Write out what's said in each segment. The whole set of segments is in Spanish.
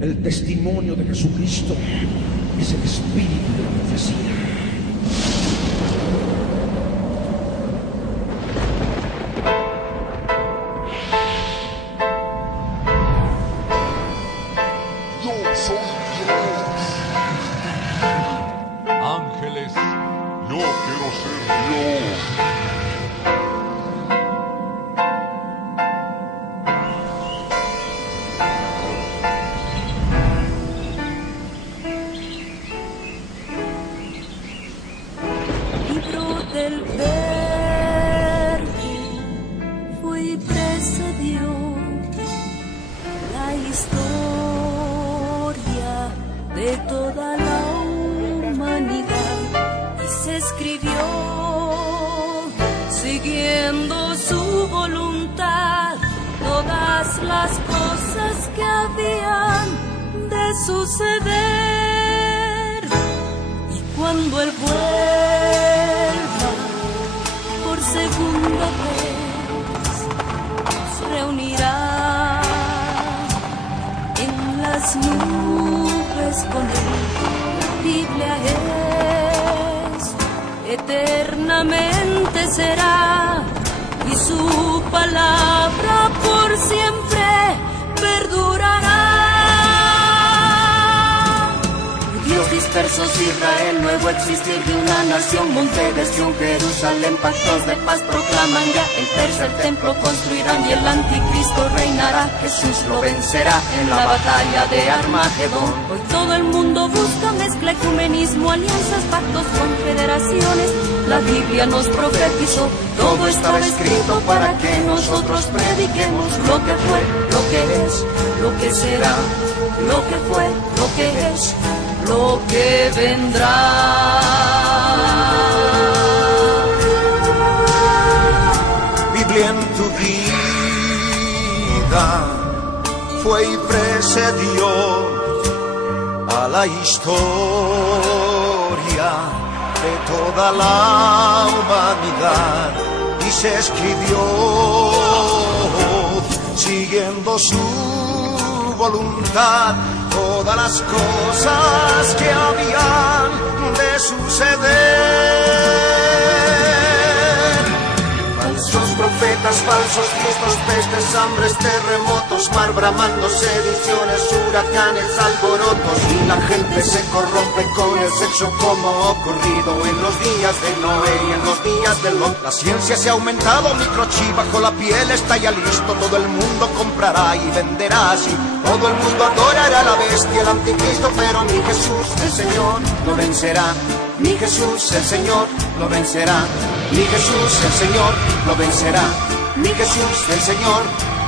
El testimonio de Jesucristo es el espíritu de la profecía. Yo soy Dios. Ángeles, Yo quiero ser Dios. Libro del Verbo fue y precedió la historia de toda la humanidad y se escribió siguiendo su voluntad todas las cosas que habían de suceder. Y cuando él vuelva por segunda vez, nos reunirá en las nubes con él. La Biblia es, eternamente será, y su palabra por siempre perdurará. Dios dispersos Israel, nuevo existir de una nación, monte de Sión, Jerusalén, pactos de paz proclaman ya, el tercer templo construirán y el anticristo reinará. Jesús lo vencerá en la batalla de Armagedón. Hoy todo el mundo busca mezcla, ecumenismo, alianzas, pactos, confederaciones. La Biblia nos profetizó, todo estaba escrito para que nosotros prediquemos lo que fue, lo que es, lo que será, lo que fue, lo que es, lo que vendrá. Biblia en tu vida fue y precedió a la historia de toda la humanidad y se escribió siguiendo su voluntad todas las cosas que habían de suceder. Falsos profetas, falsos cristos, pestes, hambres, terremotos, mar bramando, sediciones, huracanes, alborotos, y la gente se corrompe con el sexo como ocurrido en los días de Noé y en los días de Lot. La ciencia se ha aumentado, microchip bajo la piel está ya listo, todo el mundo comprará y venderá así. Todo el mundo adorará a la bestia, el anticristo, pero mi Jesús, el Señor, lo vencerá. Mi Jesús, el Señor, lo vencerá. Mi Jesús, el Señor, lo vencerá. Mi Jesús, el Señor,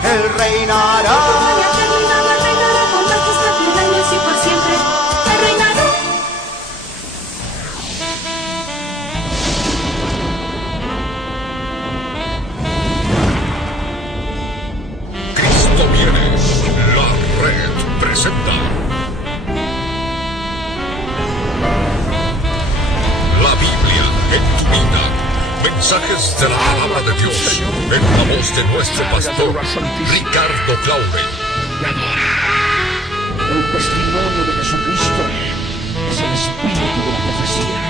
Él reinará. Haya terminado, Él reinará con majestad, 1000 años y por siempre. Él reinará. Cristo viene. La red presenta la Biblia en tu vida. Mensajes de la palabra de Dios en la voz de nuestro pastor Ricardo Claure. El testimonio de Jesucristo es el espíritu de la profecía.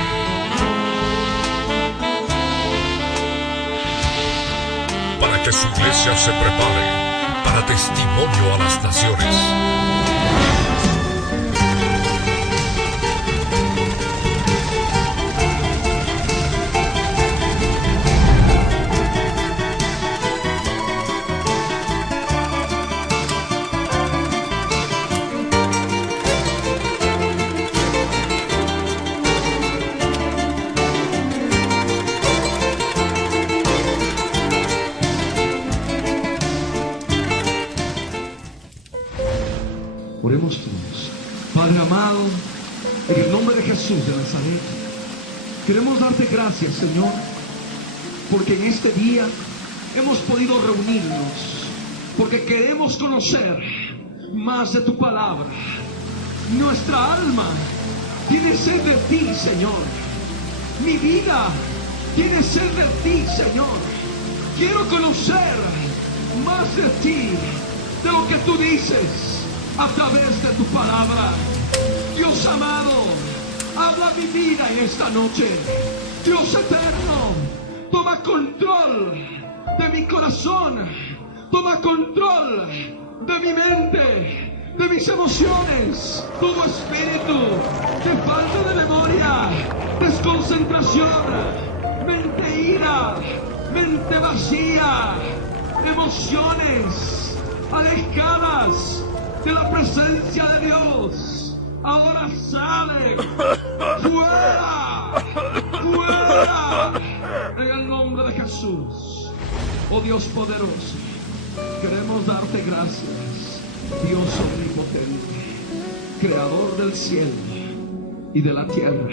Para que su iglesia se prepare para testimonio a las naciones. Oremos todos. Padre amado, en el nombre de Jesús de Nazaret, queremos darte gracias, Señor, porque en este día hemos podido reunirnos, porque queremos conocer más de tu palabra. Nuestra alma tiene sed de ti, Señor. Mi vida tiene sed de ti, Señor. Quiero conocer más de ti, de lo que tú dices, a través de tu palabra. Dios amado, habla mi vida en esta noche. Dios eterno, toma control de mi corazón, toma control de mi mente, de mis emociones. Todo espíritu de falta de memoria, desconcentración, mente ira, mente vacía, emociones alejadas de la presencia de Dios, ahora sale fuera, fuera, en el nombre de Jesús. Oh Dios poderoso, queremos darte gracias, Dios omnipotente, creador del cielo y de la tierra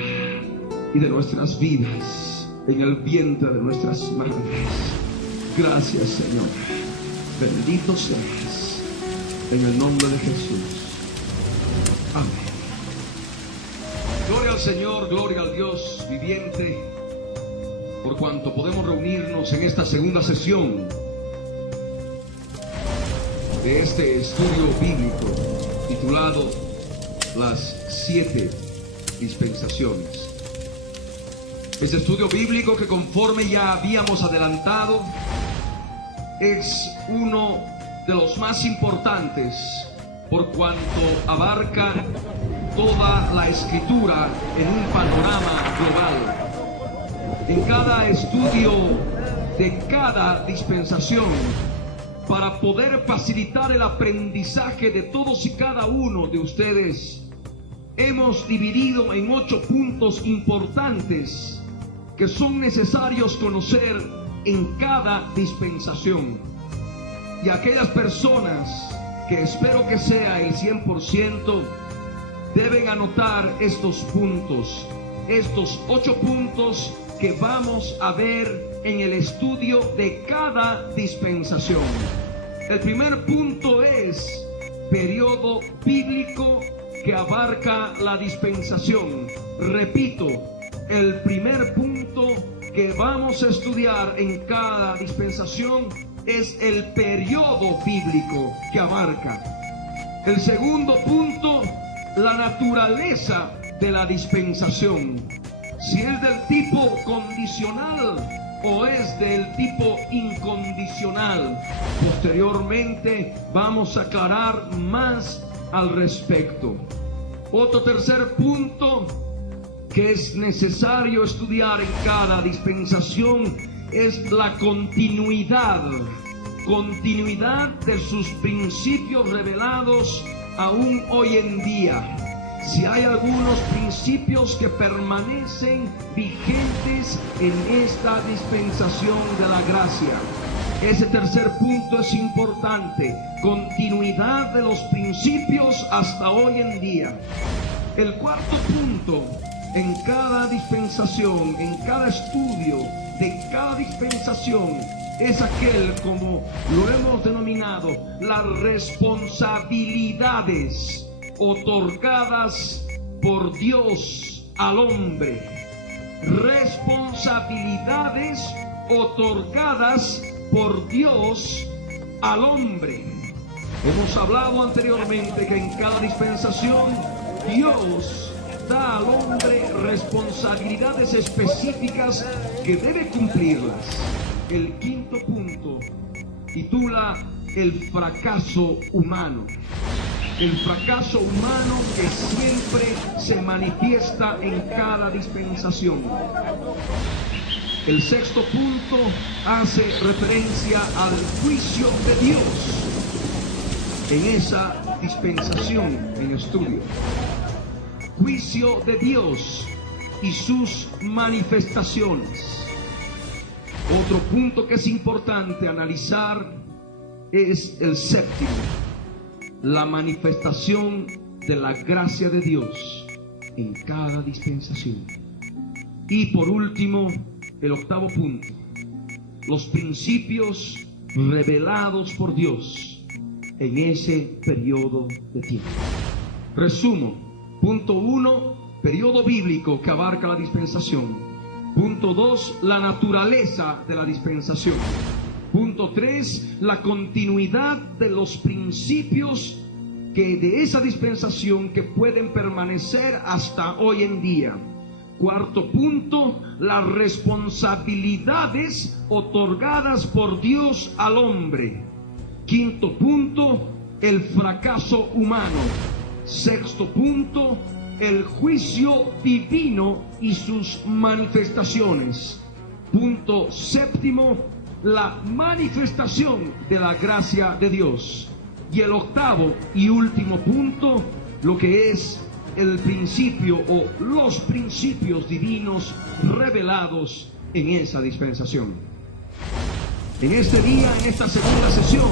y de nuestras vidas en el vientre de nuestras madres. Gracias, Señor. Bendito seas en el nombre de Jesús. Amén. Gloria al Señor, gloria al Dios viviente, por cuanto podemos reunirnos en esta segunda sesión de este estudio bíblico titulado Las 7 dispensaciones. Este estudio bíblico, que conforme ya habíamos adelantado, es uno de los más importantes por cuanto abarca toda la escritura en un panorama global. En cada estudio de cada dispensación, para poder facilitar el aprendizaje de todos y cada uno de ustedes, hemos dividido en 8 puntos importantes que son necesarios conocer en cada dispensación. Y aquellas personas, que espero que sea el 100%, deben anotar estos puntos, estos 8 puntos que vamos a ver en el estudio de cada dispensación. El primer punto es periodo bíblico que abarca la dispensación. Repito, el primer punto que vamos a estudiar en cada dispensación es el periodo bíblico que abarca. El segundo punto, la naturaleza de la dispensación. Si es del tipo condicional o es del tipo incondicional. Posteriormente vamos a aclarar más al respecto. Otro tercer punto que es necesario estudiar en cada dispensación es la continuidad de sus principios revelados aún hoy en día. Si hay algunos principios que permanecen vigentes en esta dispensación de la gracia. Ese tercer punto es importante, continuidad de los principios hasta hoy en día. El cuarto punto, en cada dispensación, en cada estudio de cada dispensación, es aquel, como lo hemos denominado, las responsabilidades otorgadas por Dios al hombre. Responsabilidades otorgadas por Dios al hombre. Hemos hablado anteriormente que en cada dispensación Dios da al hombre responsabilidades específicas que debe cumplirlas. El quinto punto titula el fracaso humano. El fracaso humano que siempre se manifiesta en cada dispensación. El sexto punto hace referencia al juicio de Dios en esa dispensación en estudio. Juicio de Dios y sus manifestaciones. Otro punto que es importante analizar es el séptimo, la manifestación de la gracia de Dios en cada dispensación. Y por último, el octavo punto, los principios revelados por Dios en ese periodo de tiempo. Resumo. Punto 1, periodo bíblico que abarca la dispensación. Punto 2, la naturaleza de la dispensación. Punto 3, la continuidad de los principios que de esa dispensación que pueden permanecer hasta hoy en día. Cuarto punto, las responsabilidades otorgadas por Dios al hombre. Quinto punto, el fracaso humano. Sexto punto, el juicio divino y sus manifestaciones. Punto séptimo, la manifestación de la gracia de Dios. Y el octavo y último punto, lo que es el principio o los principios divinos revelados en esa dispensación. En este día, en esta segunda sesión,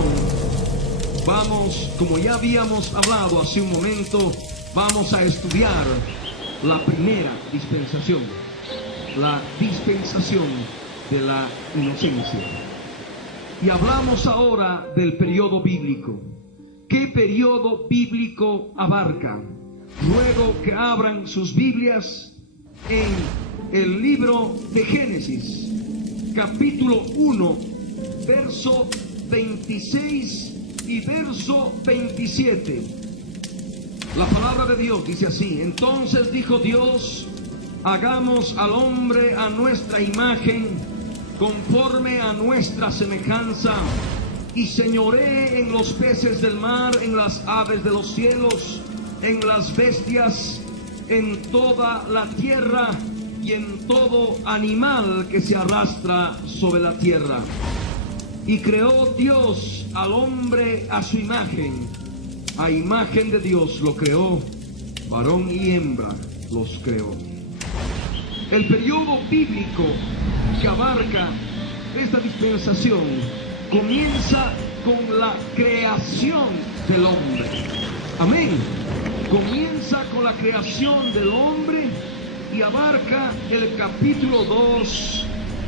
vamos, como ya habíamos hablado hace un momento, vamos a estudiar la primera dispensación, la dispensación de la inocencia. Y hablamos ahora del periodo bíblico. ¿Qué periodo bíblico abarca? Ruego que abran sus Biblias en el libro de Génesis, capítulo 1, verso 26 y verso 27. La palabra de Dios dice así: entonces dijo Dios, hagamos al hombre a nuestra imagen, conforme a nuestra semejanza, y señoree en los peces del mar, en las aves de los cielos, en las bestias, en toda la tierra y en todo animal que se arrastra sobre la tierra. Y creó Dios al hombre a su imagen, a imagen de Dios lo creó, varón y hembra los creó. El periodo bíblico que abarca esta dispensación comienza con la creación del hombre. Amén. Comienza con la creación del hombre y abarca el capítulo 2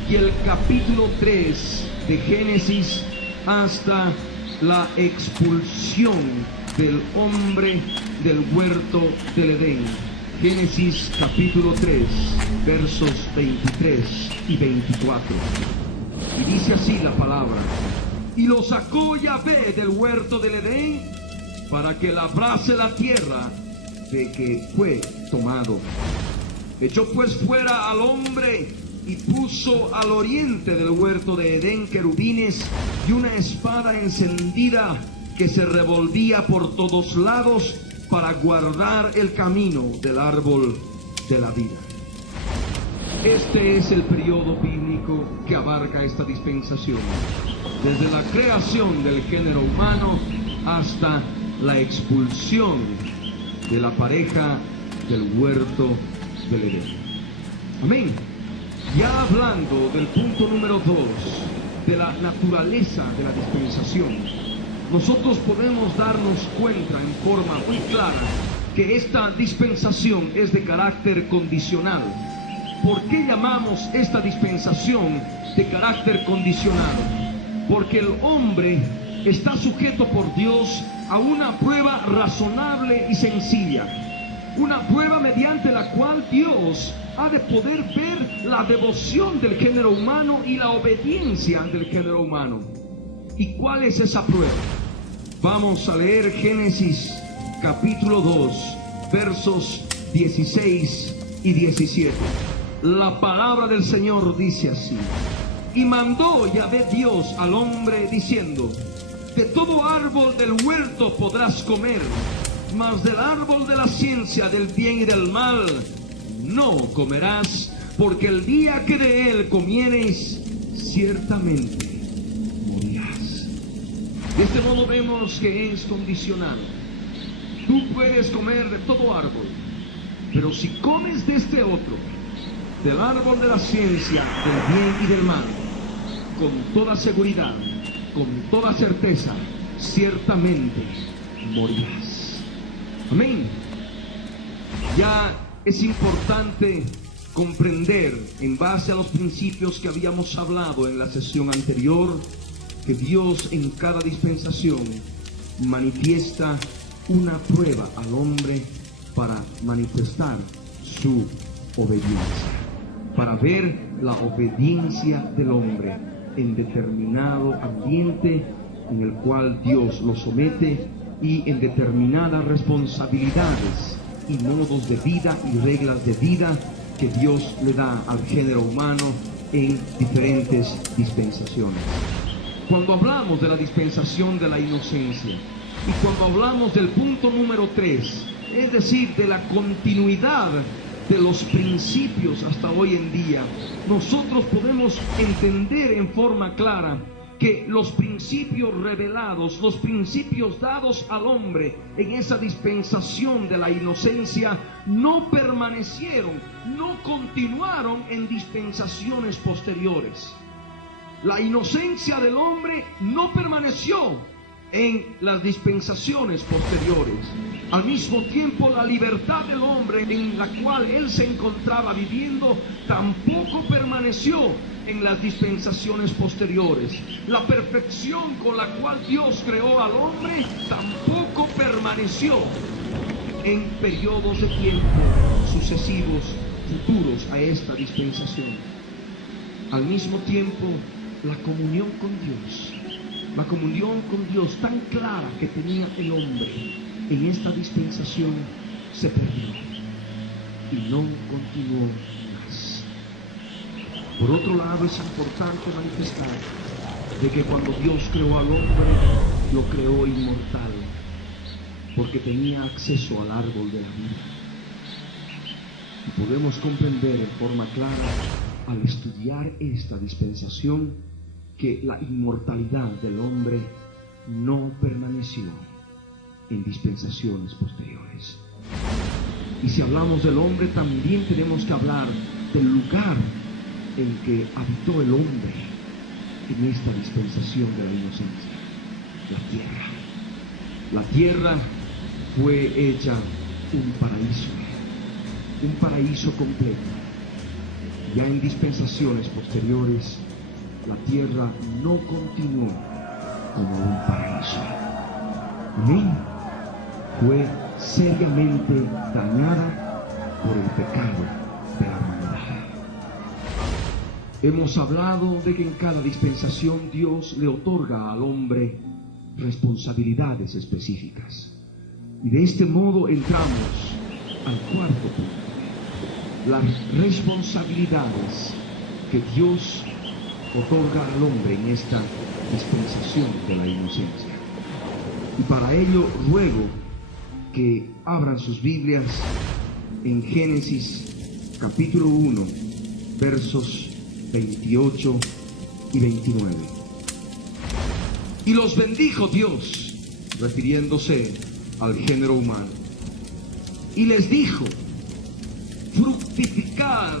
y el capítulo 3 de Génesis hasta la expulsión del hombre del huerto del Edén. Génesis capítulo 3, versos 23 y 24. Y dice así la palabra: y lo sacó Yahvé del huerto del Edén para que labrase la tierra de que fue tomado. Echó pues fuera al hombre y puso al oriente del huerto de Edén querubines y una espada encendida que se revolvía por todos lados para guardar el camino del árbol de la vida. Este es el periodo bíblico que abarca esta dispensación, desde la creación del género humano hasta la expulsión de la pareja del huerto del Edén. Amén. Ya hablando del punto número 2, de la naturaleza de la dispensación, nosotros podemos darnos cuenta en forma muy clara que esta dispensación es de carácter condicional. ¿Por qué llamamos esta dispensación de carácter condicional? Porque el hombre está sujeto por Dios a una prueba razonable y sencilla, una prueba mediante la cual Dios ha de poder ver la devoción del género humano y la obediencia del género humano. ¿Y cuál es esa prueba? Vamos a leer Génesis capítulo 2, versos 16 y 17. La palabra del Señor dice así: y mandó Yahvé Dios al hombre diciendo: de todo árbol del huerto podrás comer, mas del árbol de la ciencia del bien y del mal no comerás, porque el día que de él comiereis, ciertamente morirás. De este modo vemos que es condicional. Tú puedes comer de todo árbol, pero si comes de este otro, del árbol de la ciencia del bien y del mal, con toda seguridad, con toda certeza, ciertamente morirás. Amén. Ya es importante comprender, en base a los principios que habíamos hablado en la sesión anterior, que Dios en cada dispensación manifiesta una prueba al hombre para manifestar su obediencia, para ver la obediencia del hombre en determinado ambiente en el cual Dios lo somete y en determinadas responsabilidades y modos de vida y reglas de vida que Dios le da al género humano en diferentes dispensaciones. Cuando hablamos de la dispensación de la inocencia y cuando hablamos del punto número 3, es decir, de la continuidad de los principios hasta hoy en día, nosotros podemos entender en forma clara que los principios revelados, los principios dados al hombre en esa dispensación de la inocencia no permanecieron, no continuaron en dispensaciones posteriores. La inocencia del hombre no permaneció en las dispensaciones posteriores. Al mismo tiempo, la libertad del hombre en la cual él se encontraba viviendo tampoco permaneció en las dispensaciones posteriores. La perfección con la cual Dios creó al hombre tampoco permaneció en periodos de tiempo sucesivos, futuros a esta dispensación. Al mismo tiempo, la comunión con Dios tan clara que tenía el hombre en esta dispensación se perdió y no continuó más. Por otro lado, es importante manifestar de que cuando Dios creó al hombre, lo creó inmortal, porque tenía acceso al árbol de la vida. Y podemos comprender en forma clara, al estudiar esta dispensación, que la inmortalidad del hombre no permaneció en dispensaciones posteriores. Y si hablamos del hombre, también tenemos que hablar del lugar en que habitó el hombre en esta dispensación de la inocencia: la tierra. La tierra fue hecha un paraíso completo. Ya en dispensaciones posteriores, la tierra no continuó como un paraíso. Amén. Fue seriamente dañada por el pecado de la humanidad. Hemos hablado de que en cada dispensación Dios le otorga al hombre responsabilidades específicas. Y de este modo entramos al cuarto punto: las responsabilidades que Dios otorga al hombre en esta dispensación de la inocencia. Y para ello ruego que abran sus Biblias en Génesis capítulo 1, versos 28 y 29. Y los bendijo Dios, refiriéndose al género humano, y les dijo: fructificad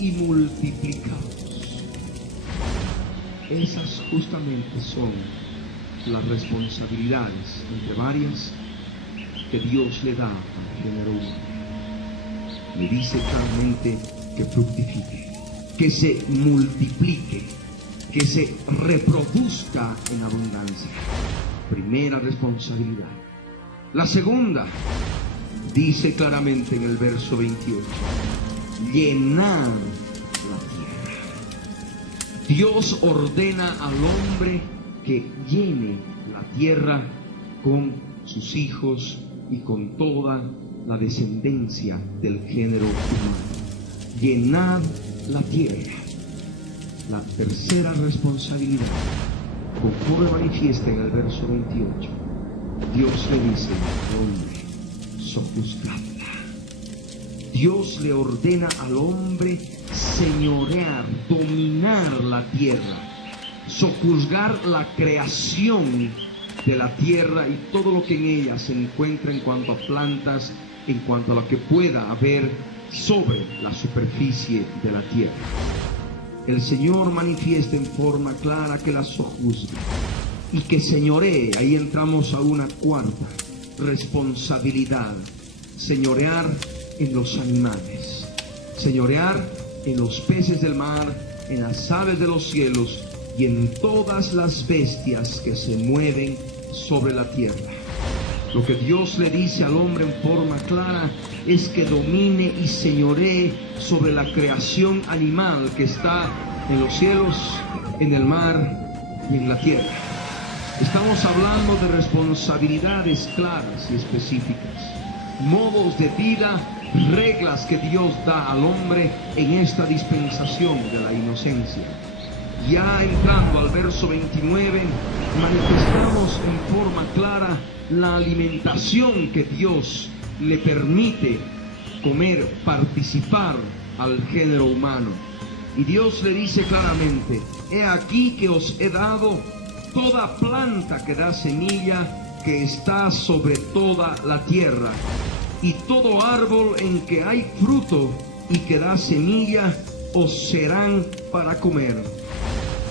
y multiplicaos. Esas justamente son las responsabilidades, entre varias, que Dios le da al género humano. Le dice claramente que fructifique, que se multiplique, que se reproduzca en abundancia. Primera responsabilidad. La segunda, dice claramente en el verso 28, llenar la tierra. Dios ordena al hombre que llene la tierra con sus hijos y con toda la descendencia del género humano. Llenad la tierra. La tercera responsabilidad, conforme manifiesta en el verso 28, Dios le dice al hombre: sojuzgadla. Dios le ordena al hombre señorear, dominar la tierra, sojuzgar la creación de la tierra y todo lo que en ella se encuentra en cuanto a plantas, en cuanto a lo que pueda haber sobre la superficie de la tierra. El Señor manifiesta en forma clara que la sojuzgue y que señoree. Ahí entramos a una cuarta responsabilidad: señorear en los animales, señorear en los peces del mar, en las aves de los cielos y en todas las bestias que se mueven sobre la tierra. Lo que Dios le dice al hombre en forma clara es que domine y señoree sobre la creación animal que está en los cielos, en el mar y en la tierra. Estamos hablando de responsabilidades claras y específicas, modos de vida, reglas que Dios da al hombre en esta dispensación de la inocencia. Ya entrando al verso 29, manifestamos en forma clara la alimentación que Dios le permite comer, participar al género humano. Y Dios le dice claramente: he aquí que os he dado toda planta que da semilla que está sobre toda la tierra, y todo árbol en que hay fruto y que da semilla os serán para comer.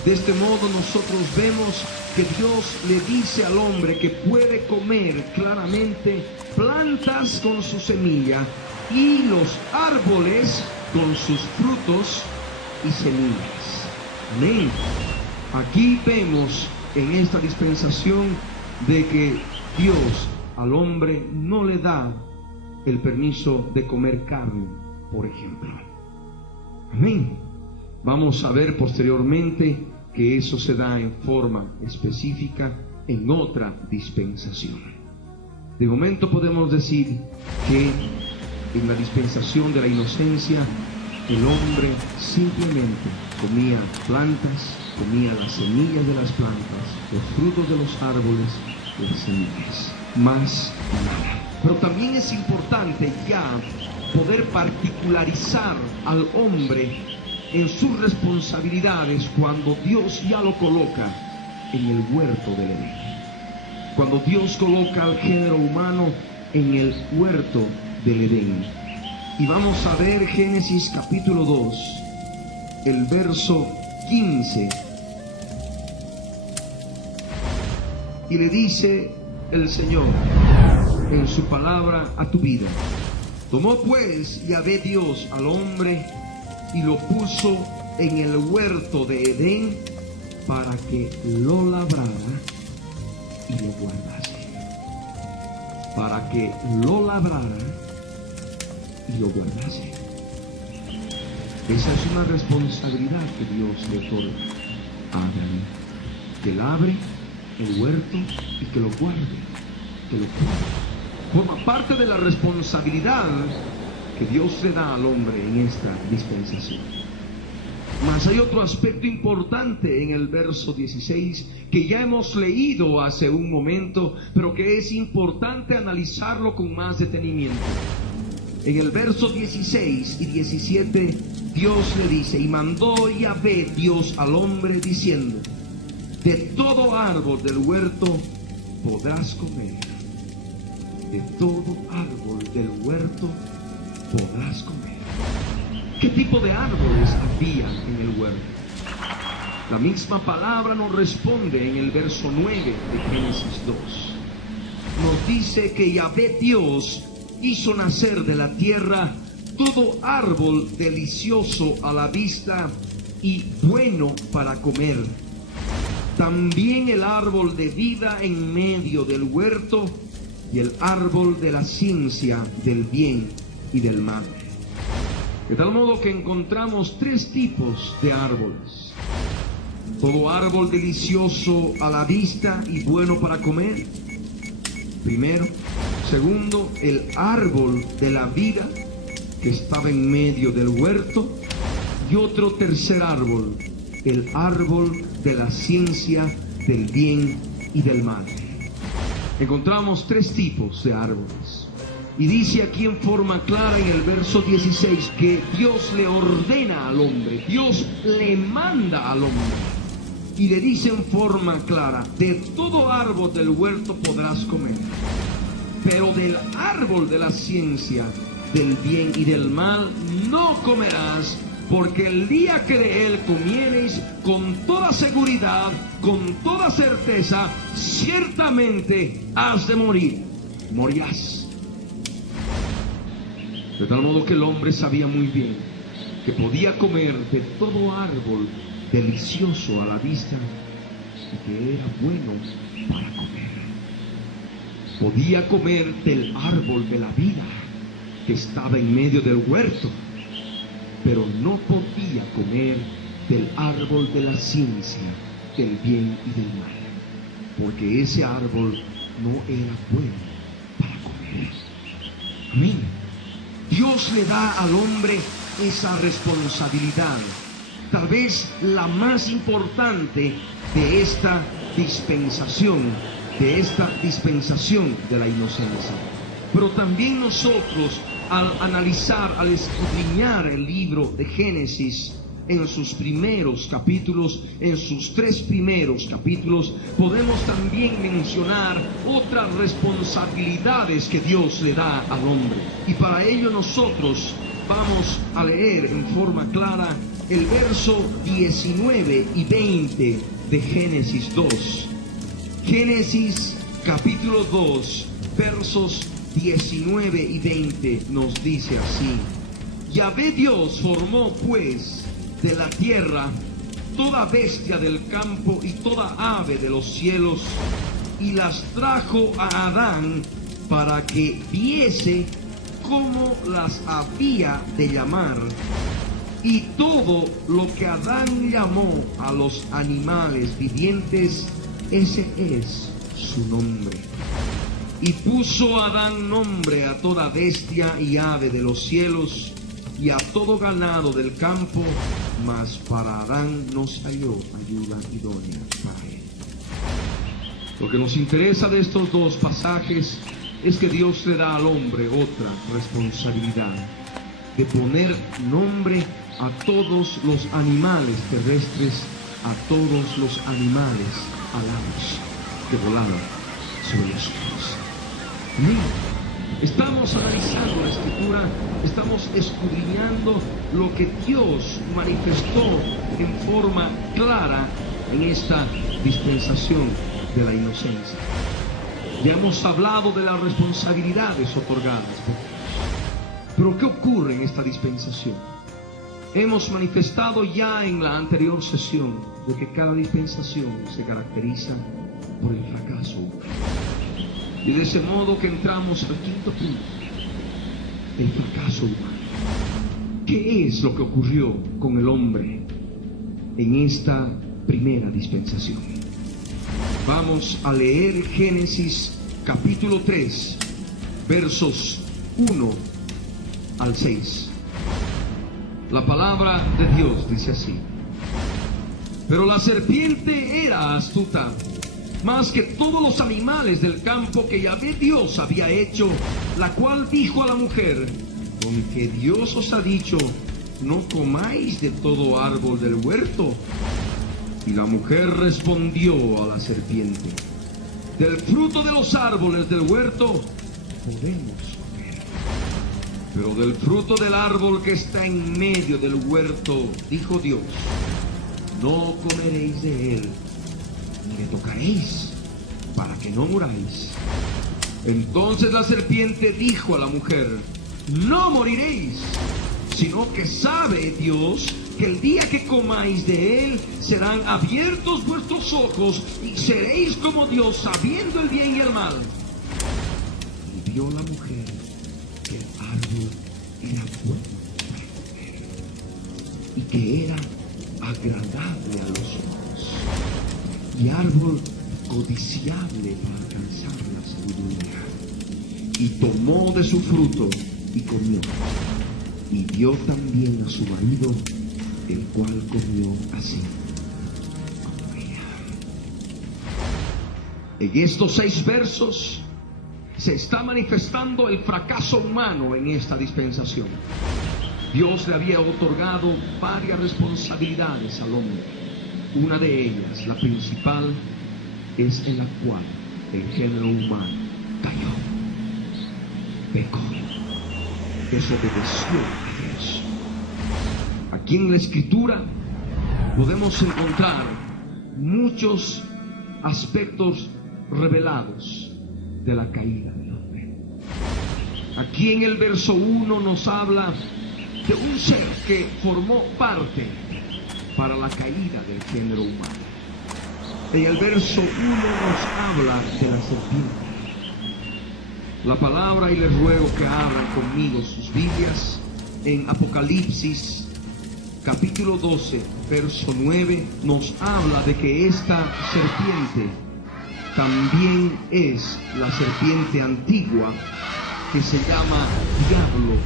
De este modo nosotros vemos que Dios le dice al hombre que puede comer claramente plantas con su semilla y los árboles con sus frutos y semillas. Amén. Aquí vemos en esta dispensación de que Dios al hombre no le da el permiso de comer carne, por ejemplo. Amén. Vamos a ver posteriormente que eso se da en forma específica en otra dispensación. De momento podemos decir que en la dispensación de la inocencia el hombre simplemente comía plantas, comía las semillas de las plantas, los frutos de los árboles, las semillas, más nada. Pero también es importante ya poder particularizar al hombre en sus responsabilidades cuando Dios ya lo coloca en el huerto del Edén. Cuando Dios coloca al género humano en el huerto del Edén. Y vamos a ver Génesis capítulo 2, el verso 15. Y le dice el Señor en su palabra a tu vida: tomó pues Yahvé Dios al hombre y lo puso en el huerto de Edén para que lo labrara y lo guardase. Para que lo labrara y lo guardase. Esa es una responsabilidad que Dios le otorga a Adán, que labre el huerto y que lo guarde, que lo cuide. Forma parte de la responsabilidad que Dios le da al hombre en esta dispensación. Mas hay otro aspecto importante en el verso 16 que ya hemos leído hace un momento, pero que es importante analizarlo con más detenimiento. En el verso 16 y 17 Dios le dice: y mandó Yahvé Dios al hombre diciendo: de todo árbol del huerto podrás comer, de todo árbol del huerto podrás comer. ¿Qué tipo de árboles había en el huerto? La misma palabra nos responde en el verso 9 de Génesis 2. Nos dice que Yahvé Dios hizo nacer de la tierra todo árbol delicioso a la vista y bueno para comer. También el árbol de vida en medio del huerto y el árbol de la ciencia del bien y del mal. De tal modo que encontramos tres tipos de árboles. Todo árbol delicioso a la vista y bueno para comer, primero. Segundo, el árbol de la vida que estaba en medio del huerto. Y otro tercer árbol, el árbol de la ciencia del bien y del mal. Encontramos tres tipos de árboles. Y dice aquí en forma clara en el verso 16 que Dios le ordena al hombre, Dios le manda al hombre. Y le dice en forma clara: de todo árbol del huerto podrás comer, pero del árbol de la ciencia del bien y del mal no comerás, porque el día que de él comiereis, con toda seguridad, con toda certeza, ciertamente has de morir, morirás. De tal modo que el hombre sabía muy bien que podía comer de todo árbol delicioso a la vista y que era bueno para comer. Podía comer del árbol de la vida que estaba en medio del huerto, pero no podía comer del árbol de la ciencia del bien y del mal. porque ese árbol no era bueno para comer. Amén. Dios le da al hombre esa responsabilidad, tal vez la más importante de esta dispensación, de la inocencia. Pero también nosotros, al analizar, al escudriñar el libro de Génesis, en sus primeros capítulos, en sus 3 primeros capítulos, podemos también mencionar otras responsabilidades que Dios le da al hombre. Y para ello nosotros vamos a leer en forma clara el verso 19 y 20 de Génesis 2. Génesis capítulo 2, versos 19 y 20 nos dice así: Yahvé Dios formó pues de la tierra toda bestia del campo y toda ave de los cielos, y las trajo a Adán para que viese cómo las había de llamar. Y todo lo que Adán llamó a los animales vivientes, ese es su nombre. Y puso Adán nombre a toda bestia y ave de los cielos, y a todo ganado del campo, mas para Adán no halló ayuda idónea para él. Lo que nos interesa de estos dos pasajes es que Dios le da al hombre otra responsabilidad, de poner nombre a todos los animales terrestres, a todos los animales alados que volaban sobre los cielos. Estamos analizando la Escritura, estamos escudriñando lo que Dios manifestó en forma clara en esta dispensación de la inocencia. Ya hemos hablado de las responsabilidades otorgadas por Dios. Pero ¿qué ocurre en esta dispensación? Hemos manifestado ya en la anterior sesión de que cada dispensación se caracteriza por el fracaso humano. Y de ese modo que entramos al quinto punto, el fracaso humano. ¿Qué es lo que ocurrió con el hombre en esta primera dispensación? Vamos a leer Génesis capítulo 3, versos 1 al 6. La palabra de Dios dice así: Pero la serpiente era astuta más que todos los animales del campo que Yahvé Dios había hecho, la cual dijo a la mujer: con que Dios os ha dicho, no comáis de todo árbol del huerto. Y la mujer respondió a la serpiente: del fruto de los árboles del huerto podemos comer, pero del fruto del árbol que está en medio del huerto, dijo Dios, no comeréis de él, ni le tocaréis, para que no muráis. Entonces la serpiente dijo a la mujer: no moriréis, sino que sabe Dios que el día que comáis de él serán abiertos vuestros ojos y seréis como Dios, sabiendo el bien y el mal. Y vio la mujer que el árbol era bueno para comer y que era agradable a los ojos y árbol codiciable para alcanzar la sabiduría. Y tomó de su fruto y comió, y dio también a su marido, el cual comió así como ella. En estos 6 versos se está manifestando el fracaso humano en esta dispensación. Dios le había otorgado varias responsabilidades al hombre. Una de ellas, la principal, es en la cual el género humano cayó, pecó, desobedeció a Dios. Aquí en la Escritura podemos encontrar muchos aspectos revelados de la caída del hombre. Aquí en el verso 1 nos habla de un ser que formó parte para la caída del género humano. En el verso 1 nos habla de la serpiente. La palabra, y les ruego que abran conmigo sus Biblias, en Apocalipsis capítulo 12, verso 9, nos habla de que esta serpiente también es la serpiente antigua que se llama Diablo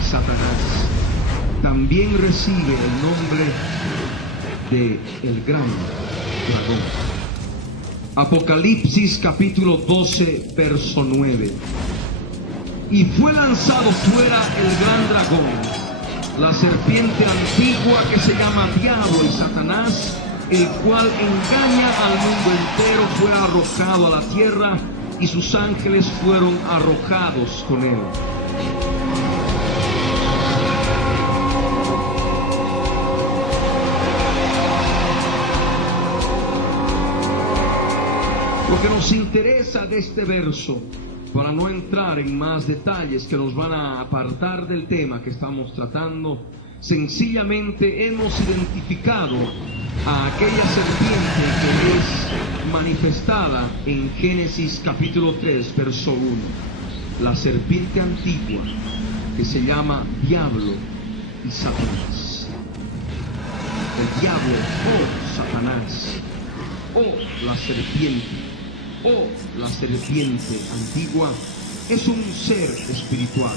y Satanás. También recibe el nombre de el gran dragón. Apocalipsis capítulo 12, verso 9. Y fue lanzado fuera el gran dragón, la serpiente antigua que se llama Diablo y Satanás, el cual engaña al mundo entero, fue arrojado a la tierra y sus ángeles fueron arrojados con él. Lo que nos interesa de este verso, para no entrar en más detalles que nos van a apartar del tema que estamos tratando, sencillamente hemos identificado a aquella serpiente que es manifestada en Génesis capítulo 3, verso 1. La serpiente antigua que se llama Diablo y Satanás. El diablo o Satanás o la serpiente antigua es un ser espiritual.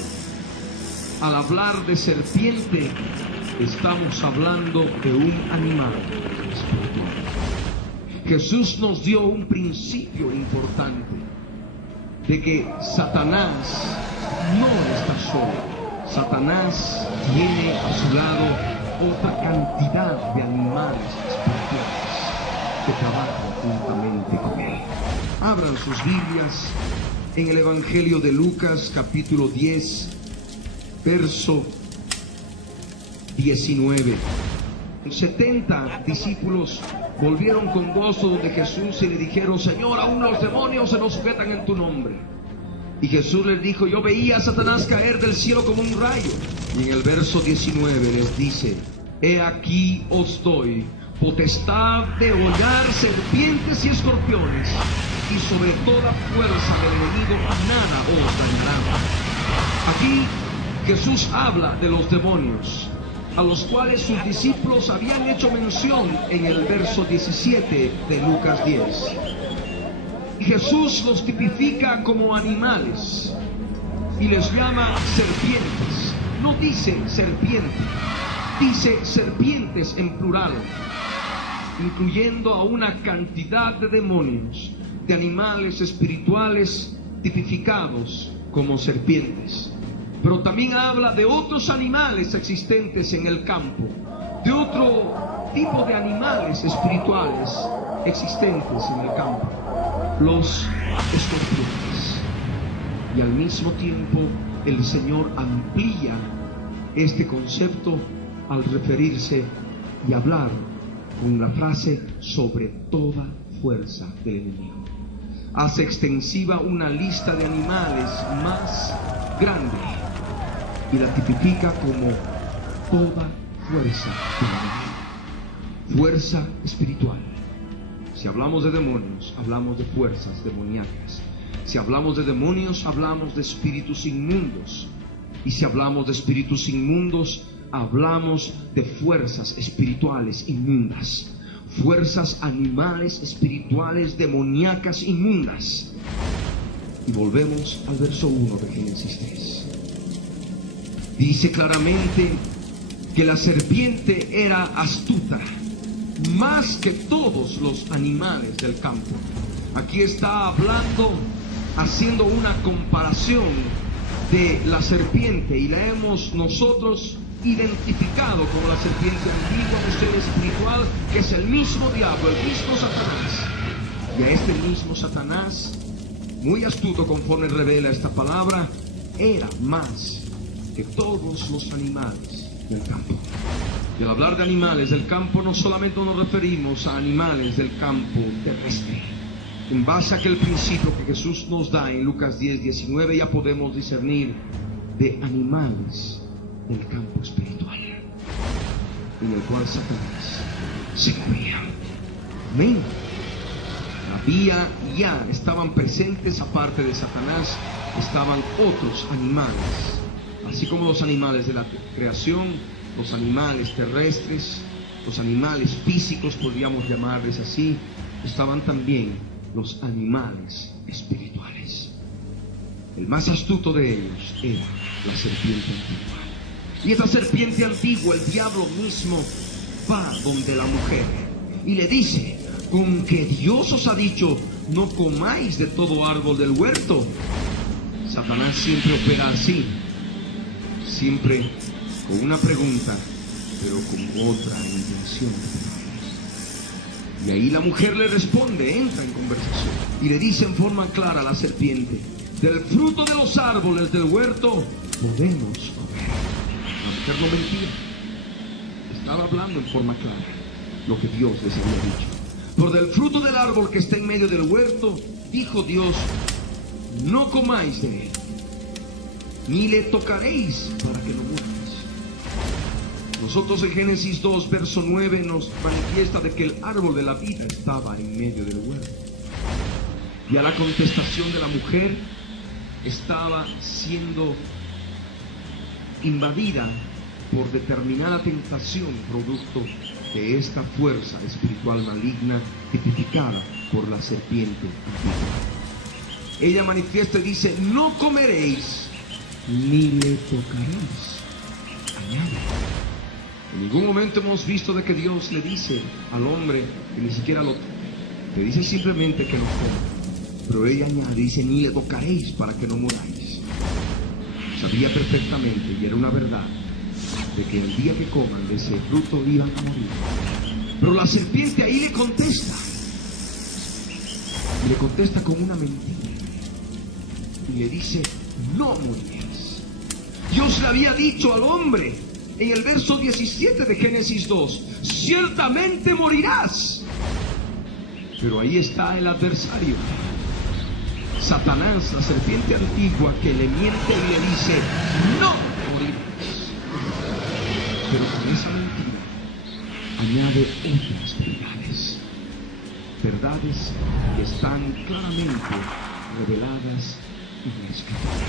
Al hablar de serpiente, estamos hablando de un animal espiritual. Jesús nos dio un principio importante de que Satanás no está solo. Satanás tiene a su lado otra cantidad de animales espirituales que trabajan juntamente con él. Abran sus Biblias en el Evangelio de Lucas capítulo 10, verso 19. 70 discípulos volvieron con gozo de Jesús y le dijeron: Señor, aún los demonios se nos sujetan en tu nombre. Y Jesús les dijo: yo veía a Satanás caer del cielo como un rayo. Y en el verso 19 les dice: he aquí os doy potestad de hollar serpientes y escorpiones, y sobre toda fuerza del enemigo nada os dañará. Aquí Jesús habla de los demonios, a los cuales sus discípulos habían hecho mención en el verso 17 de Lucas 10. Y Jesús los tipifica como animales y les llama serpientes. No dice serpiente, dice serpientes en plural, incluyendo a una cantidad de demonios, de animales espirituales tipificados como serpientes. Pero también habla de otros animales existentes en el campo, de otro tipo de animales espirituales existentes en el campo, los escorpiones. Y al mismo tiempo el Señor amplía este concepto al referirse y hablar con la frase sobre toda fuerza del enemigo. Hace extensiva una lista de animales más grande y la tipifica como toda fuerza del enemigo. Fuerza espiritual. Si hablamos de demonios, hablamos de fuerzas demoníacas. Si hablamos de demonios, hablamos de espíritus inmundos. Y si hablamos de espíritus inmundos, hablamos de fuerzas espirituales inmundas. Fuerzas animales espirituales demoníacas inmundas. Y volvemos al verso 1 de Génesis 3. Dice claramente que la serpiente era astuta, más que todos los animales del campo. Aquí está hablando, haciendo una comparación de la serpiente, y la hemos nosotros identificado como la serpiente antigua, un ser espiritual que es el mismo diablo, el mismo Satanás. Y a este mismo Satanás, muy astuto conforme revela esta palabra, era más que todos los animales del campo. Y al hablar de animales del campo, no solamente nos referimos a animales del campo terrestre. En base a aquel principio que Jesús nos da en Lucas 10, 19, ya podemos discernir de animales del campo espiritual, en el cual Satanás se movía. Amén. Ya estaban presentes, aparte de Satanás, estaban otros animales, así como los animales de la creación, los animales terrestres, los animales físicos, podríamos llamarles así, estaban también los animales espirituales. El más astuto de ellos era la serpiente antigua. Y esa serpiente antigua, el diablo mismo, va donde la mujer y le dice: con que Dios os ha dicho, no comáis de todo árbol del huerto. Satanás siempre opera así, siempre con una pregunta, pero con otra intención. Y ahí la mujer le responde, entra en conversación y le dice en forma clara a la serpiente: del fruto de los árboles del huerto podemos comer. La mujer no mentía, estaba hablando en forma clara lo que Dios les había dicho. Por del fruto del árbol que está en medio del huerto, dijo Dios, no comáis de él, ni le tocaréis para que no muráis. Nosotros en Génesis 2, verso 9 nos manifiesta de que el árbol de la vida estaba en medio del huerto. Y a la contestación de la mujer estaba siendo invadida por determinada tentación producto de esta fuerza espiritual maligna tipificada por la serpiente antigua. Ella manifiesta y dice, no comeréis ni le tocaréis. Añade. En ningún momento hemos visto de que Dios le dice al hombre que ni siquiera lo toque. Le dice simplemente que lo coma. Pero ella añade, dice, ni le tocaréis para que no muráis. Sabía perfectamente, y era una verdad, de que el día que coman de ese fruto iban a morir. Pero la serpiente ahí le contesta. Y le contesta con una mentira. Y le dice, no moriréis. Dios le había dicho al hombre en el verso 17 de Génesis 2, ciertamente morirás. Pero ahí está el adversario, Satanás, la serpiente antigua, que le miente y le dice, no morirás. Pero con esa mentira añade otras verdades que están claramente reveladas en la Escritura.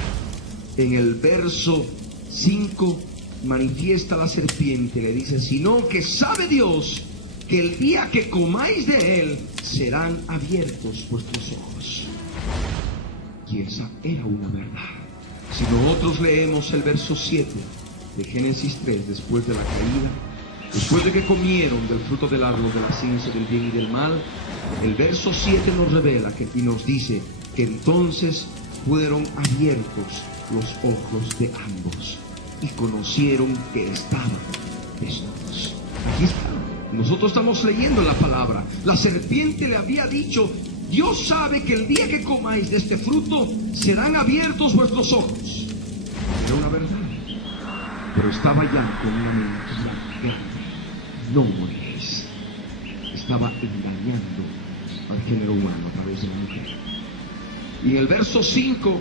En el verso 5 manifiesta la serpiente, le dice, sino que sabe Dios que el día que comáis de él serán abiertos vuestros ojos. Y esa era una verdad. Si nosotros leemos el verso 7 de Génesis 3, después de la caída, después de que comieron del fruto del árbol de la ciencia del bien y del mal, el verso 7 nos revela y nos dice que entonces fueron abiertos los ojos de ambos y conocieron que estaban desnudos. Aquí está. Nosotros estamos leyendo la palabra. La serpiente le había dicho, Dios sabe que el día que comáis de este fruto serán abiertos vuestros ojos. Era una verdad, pero estaba ya con una mentira grande. No moriréis. Estaba engañando al género humano a través de la mujer. Y en el verso 5,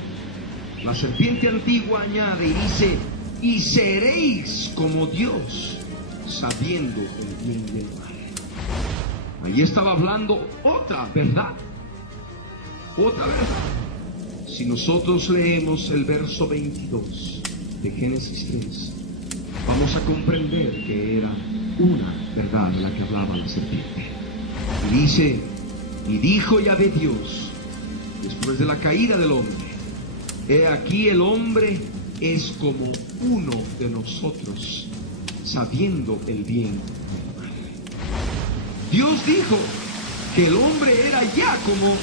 la serpiente antigua añade y dice, y seréis como Dios, sabiendo el bien y el mal. Ahí estaba hablando otra verdad. Otra verdad. Si nosotros leemos el verso 22 de Génesis 3, vamos a comprender que era una verdad de la que hablaba la serpiente. Y dice, y dijo Yahvé Dios, después de la caída del hombre, he aquí el hombre es como uno de nosotros, sabiendo el bien y el mal. Dios dijo que el hombre era ya como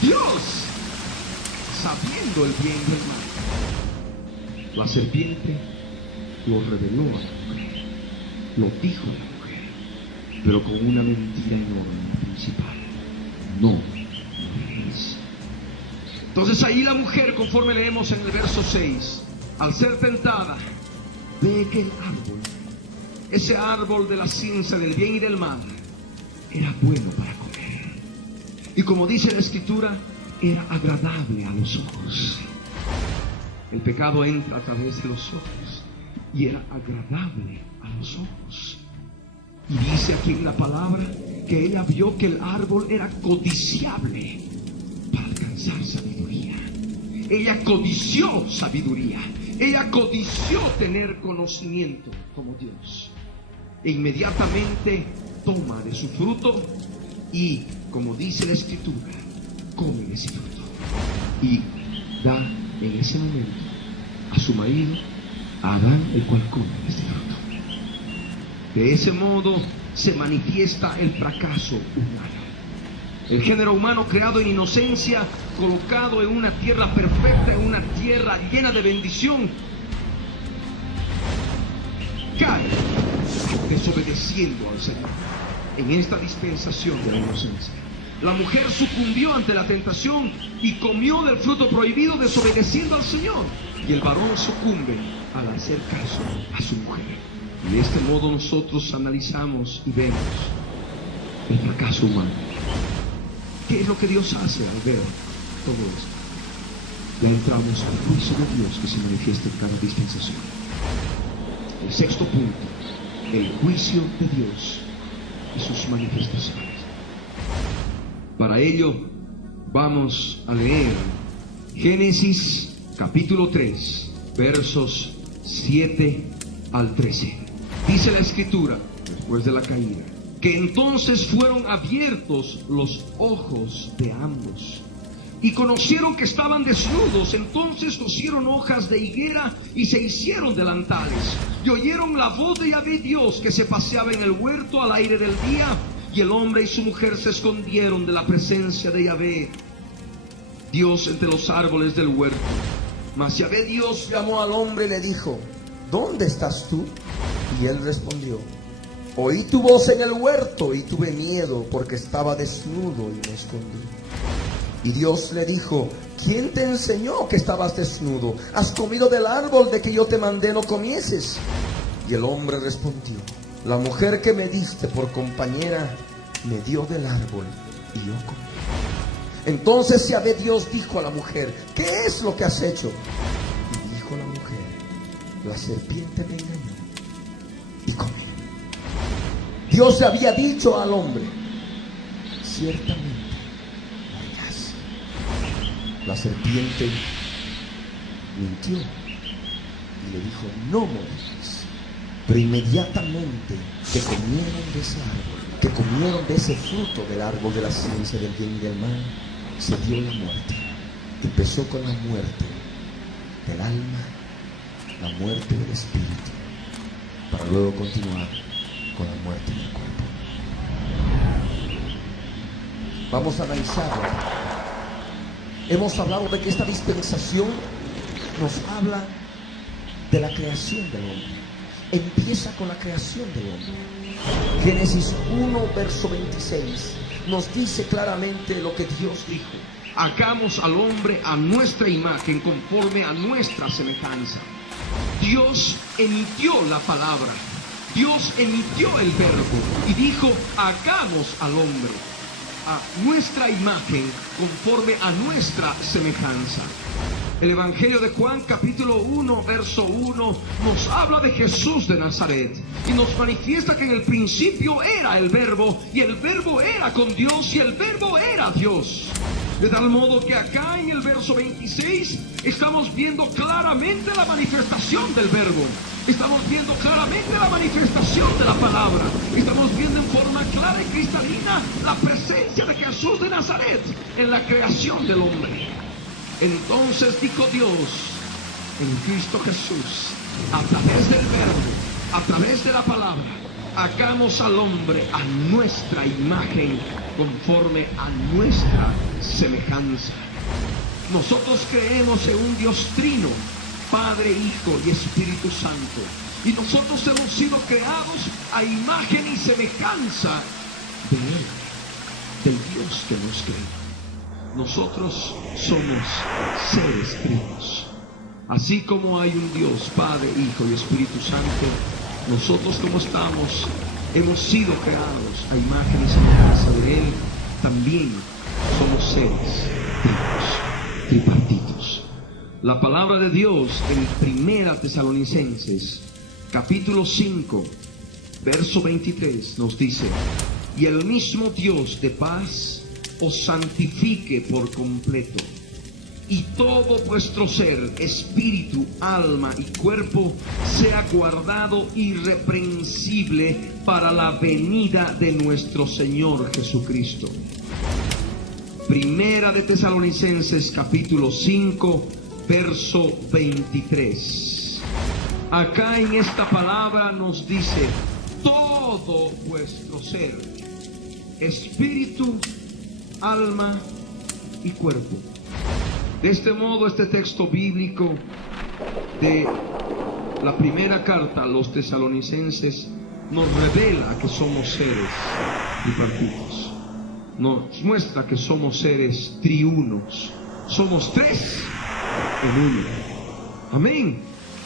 Dios, sabiendo el bien y el mal. La serpiente lo reveló a la mujer, lo dijo a la mujer, pero con una mentira enorme, la principal. No moriréis. Entonces ahí la mujer, conforme leemos en el verso 6, al ser tentada, ve que el árbol, ese árbol de la ciencia del bien y del mal, era bueno para comer. Y como dice la Escritura, era agradable a los ojos. El pecado entra a través de los ojos y era agradable a los ojos. Y dice aquí en la palabra que ella vio que el árbol era codiciable para alcanzar sabiduría. Ella codició sabiduría. Ella codició tener conocimiento como Dios. E inmediatamente toma de su fruto y, como dice la Escritura, come de ese fruto. Y da en ese momento a su marido, a Adán, el cual come de este fruto. De ese modo se manifiesta el fracaso humano. El género humano creado en inocencia, colocado en una tierra perfecta, en una tierra llena de bendición, cae desobedeciendo al Señor en esta dispensación de la inocencia. La mujer sucumbió ante la tentación y comió del fruto prohibido desobedeciendo al Señor. Y el varón sucumbe al hacer caso a su mujer. Y de este modo nosotros analizamos y vemos el fracaso humano. ¿Qué es lo que Dios hace al ver todo esto? Ya entramos al juicio de Dios que se manifiesta en cada dispensación. El sexto punto, el juicio de Dios y sus manifestaciones. Para ello vamos a leer Génesis capítulo 3, versos 7 al 13. Dice la Escritura, después de la caída, que entonces fueron abiertos los ojos de ambos y conocieron que estaban desnudos. Entonces cosieron hojas de higuera y se hicieron delantales, y oyeron la voz de Yahvé Dios que se paseaba en el huerto al aire del día, y el hombre y su mujer se escondieron de la presencia de Yahvé Dios entre los árboles del huerto. Mas Yahvé Dios llamó al hombre y le dijo: ¿dónde estás tú? Y él respondió: oí tu voz en el huerto y tuve miedo porque estaba desnudo y me escondí. Y Dios le dijo: ¿quién te enseñó que estabas desnudo? ¿Has comido del árbol de que yo te mandé no comieses? Y el hombre respondió: la mujer que me diste por compañera me dio del árbol y yo comí. Entonces Yahvé Dios dijo a la mujer: ¿qué es lo que has hecho? Y dijo la mujer: la serpiente me engañó y comí. Dios le había dicho al hombre: ciertamente morirás. La serpiente mintió y le dijo: no morirás. Pero inmediatamente que comieron de ese árbol, que comieron de ese fruto del árbol de la ciencia del bien y del mal, se dio la muerte. Empezó con la muerte del alma, la muerte del espíritu, para luego continuar con la muerte del cuerpo. Vamos a analizarlo. Hemos hablado de que esta dispensación nos habla de la creación del hombre. Empieza con la creación del hombre. Génesis 1, verso 26 nos dice claramente lo que Dios dijo: hagamos al hombre a nuestra imagen, conforme a nuestra semejanza. Dios emitió la palabra, Dios emitió el verbo y dijo: hagamos al hombre a nuestra imagen, conforme a nuestra semejanza. El Evangelio de Juan capítulo 1 verso 1 nos habla de Jesús de Nazaret y nos manifiesta que en el principio era el verbo, y el verbo era con Dios, y el verbo era Dios. De tal modo que acá en el verso 26 estamos viendo claramente la manifestación del verbo, estamos viendo claramente la manifestación de la palabra, estamos viendo en forma clara y cristalina la presencia de Jesús de Nazaret en la creación del hombre. Entonces dijo Dios en Cristo Jesús, a través del verbo, a través de la palabra: hagamos al hombre a nuestra imagen, conforme a nuestra semejanza. Nosotros creemos en un Dios trino, Padre, Hijo y Espíritu Santo, y nosotros hemos sido creados a imagen y semejanza de Él, del Dios que nos creó. Nosotros somos seres trinos. Así como hay un Dios, Padre, Hijo y Espíritu Santo, nosotros como estamos, hemos sido creados a imagen y semejanza de Él. También somos seres trinos, tripartitos. La palabra de Dios en Primera Tesalonicenses, capítulo 5, verso 23, nos dice: y el mismo Dios de paz os santifique por completo, y todo vuestro ser, espíritu, alma y cuerpo, sea guardado irreprensible para la venida de nuestro Señor Jesucristo. Primera de Tesalonicenses capítulo 5, verso 23. Acá en esta palabra nos dice: todo vuestro ser, espíritu, alma y cuerpo. De este modo, este texto bíblico de la primera carta a los tesalonicenses nos revela que somos seres tripartitos. Nos muestra que somos seres triunos. Somos tres en uno. Amén.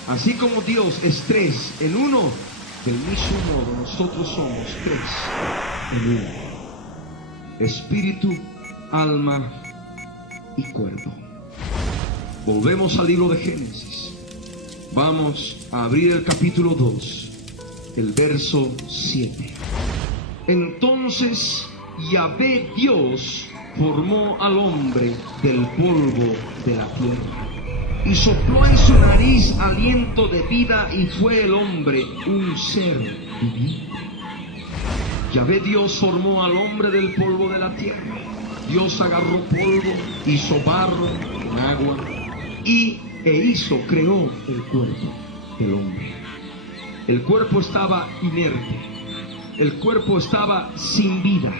Así como Dios es tres en uno, del mismo modo nosotros somos tres en uno: espíritu, alma y cuerpo. Volvemos al libro de Génesis. Vamos a abrir el capítulo 2, el verso 7. Entonces Yahvé Dios formó al hombre del polvo de la tierra y sopló en su nariz aliento de vida, y fue el hombre un ser viviente. Yahvé Dios formó al hombre del polvo de la tierra. Dios agarró polvo, hizo barro con agua creó el cuerpo del hombre. El cuerpo estaba inerte, el cuerpo estaba sin vida,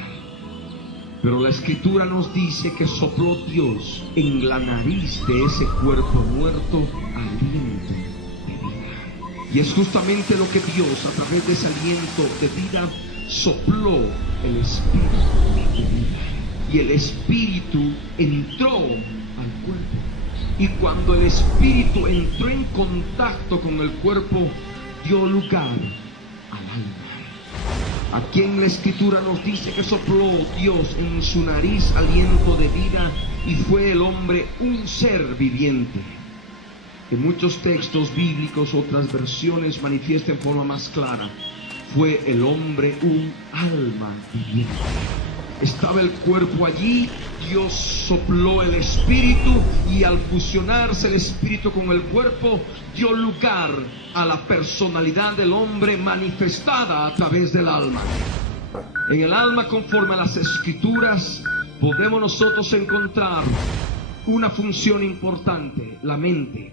pero la escritura nos dice que sopló Dios en la nariz de ese cuerpo muerto aliento de vida. Y es justamente lo que Dios, a través de ese aliento de vida, sopló el espíritu de vida. Y el espíritu entró al cuerpo. Y cuando el espíritu entró en contacto con el cuerpo, dio lugar al alma. Aquí en la escritura nos dice que sopló Dios en su nariz aliento de vida, y fue el hombre un ser viviente. En muchos textos bíblicos, otras versiones manifiestan en forma más clara: fue el hombre un alma viviente. Estaba el cuerpo allí, Dios sopló el espíritu, y al fusionarse el espíritu con el cuerpo, dio lugar a la personalidad del hombre manifestada a través del alma. En el alma, conforme a las escrituras, podemos nosotros encontrar una función importante: la mente,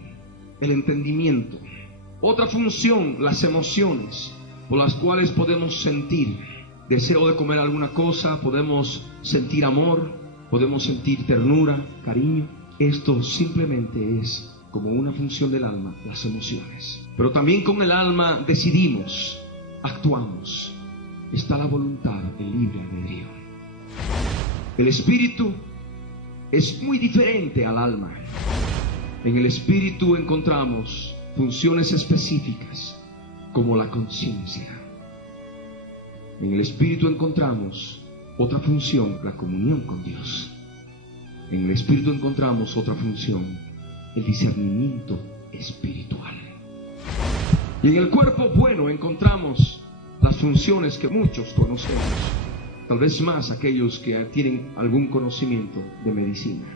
el entendimiento. Otra función, las emociones, por las cuales podemos sentir deseo de comer alguna cosa, podemos sentir amor, podemos sentir ternura, cariño. Esto simplemente es como una función del alma, las emociones. Pero también con el alma decidimos, actuamos. Está la voluntad, el libre albedrío. El espíritu es muy diferente al alma. En el espíritu encontramos funciones específicas como la conciencia. En el espíritu encontramos otra función, la comunión con Dios. En el espíritu encontramos otra función, el discernimiento espiritual. Y en el cuerpo, bueno, encontramos las funciones que muchos conocemos, tal vez más aquellos que tienen algún conocimiento de medicina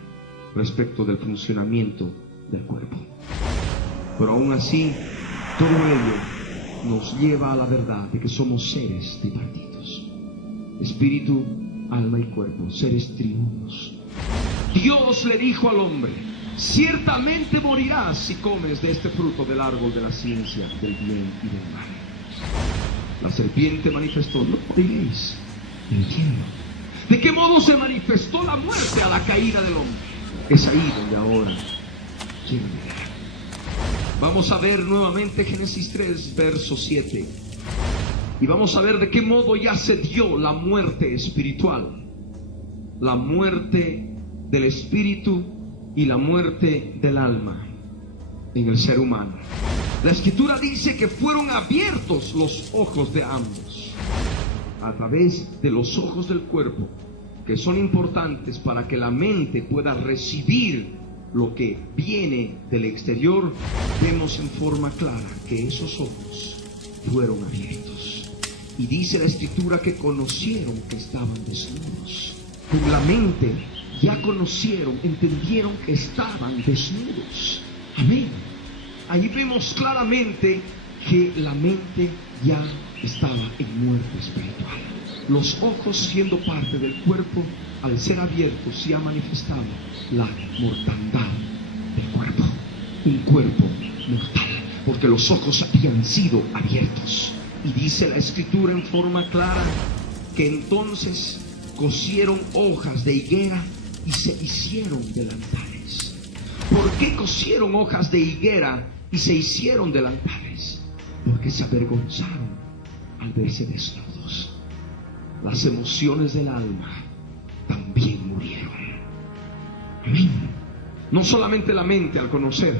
respecto del funcionamiento del cuerpo. Pero aún así, todo ello nos lleva a la verdad de que somos seres tripartitos: espíritu, alma y cuerpo, seres triunos. Dios le dijo al hombre: ciertamente morirás si comes de este fruto del árbol de la ciencia del bien y del mal. La serpiente manifestó: no moriréis. Entiendo. ¿De qué modo se manifestó la muerte a la caída del hombre? Es ahí donde ahora quiero llegar. Vamos a ver nuevamente Génesis 3, verso 7. Y vamos a ver de qué modo ya se dio la muerte espiritual. La muerte del espíritu y la muerte del alma en el ser humano. La escritura dice que fueron abiertos los ojos de ambos a través de los ojos del cuerpo, que son importantes para que la mente pueda recibir lo que viene del exterior. Vemos en forma clara que esos ojos fueron abiertos. Y dice la escritura que conocieron que estaban desnudos. Con la mente ya conocieron, entendieron que estaban desnudos. Amén. Ahí vemos claramente que la mente ya estaba en muerte espiritual. los ojos siendo parte del cuerpo, al ser abiertos se ha manifestado la mortandad del cuerpo. Un cuerpo mortal, porque los ojos habían sido abiertos. Y dice la Escritura en forma clara que entonces cosieron hojas de higuera y se hicieron delantales. ¿Por qué cosieron hojas de higuera y se hicieron delantales? Porque se avergonzaron al verse desnudos. Las emociones del alma también murieron. Amén. No solamente la mente al conocer,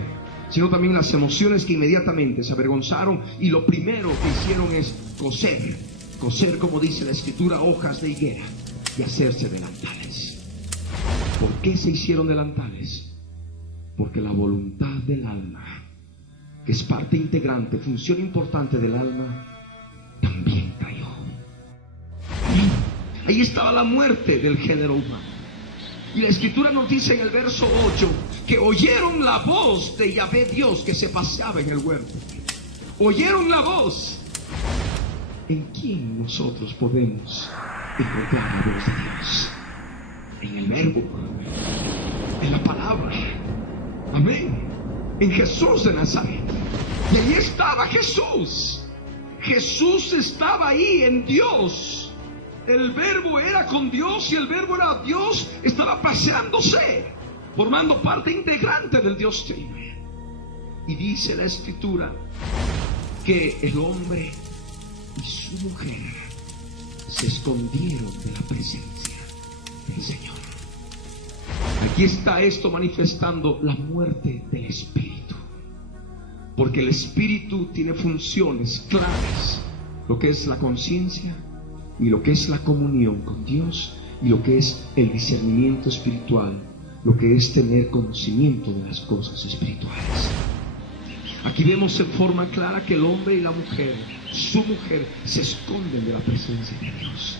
sino también las emociones que inmediatamente se avergonzaron, y lo primero que hicieron es coser, como dice la Escritura, hojas de higuera y hacerse delantales. ¿Por qué se hicieron delantales? Porque la voluntad del alma, que es parte integrante, función importante del alma, también cayó. Ahí estaba la muerte del género humano. Y la Escritura nos dice en el verso 8 que oyeron la voz de Yahvé Dios que se paseaba en el huerto. Oyeron la voz. ¿En quién nosotros podemos encontrar la voz de Dios? En el verbo, en la palabra. Amén. En Jesús de Nazaret. Y ahí estaba Jesús. Jesús estaba ahí en Dios. El verbo era con Dios y el verbo era Dios. Estaba paseándose, formando parte integrante del Dios Trino. Y dice la Escritura que el hombre y su mujer se escondieron de la presencia del Señor. Aquí está esto manifestando la muerte del espíritu, porque el espíritu tiene funciones claras, lo que es la conciencia y lo que es la comunión con Dios, y lo que es el discernimiento espiritual, lo que es tener conocimiento de las cosas espirituales. Aquí vemos en forma clara que el hombre y la mujer, su mujer, se esconden de la presencia de Dios.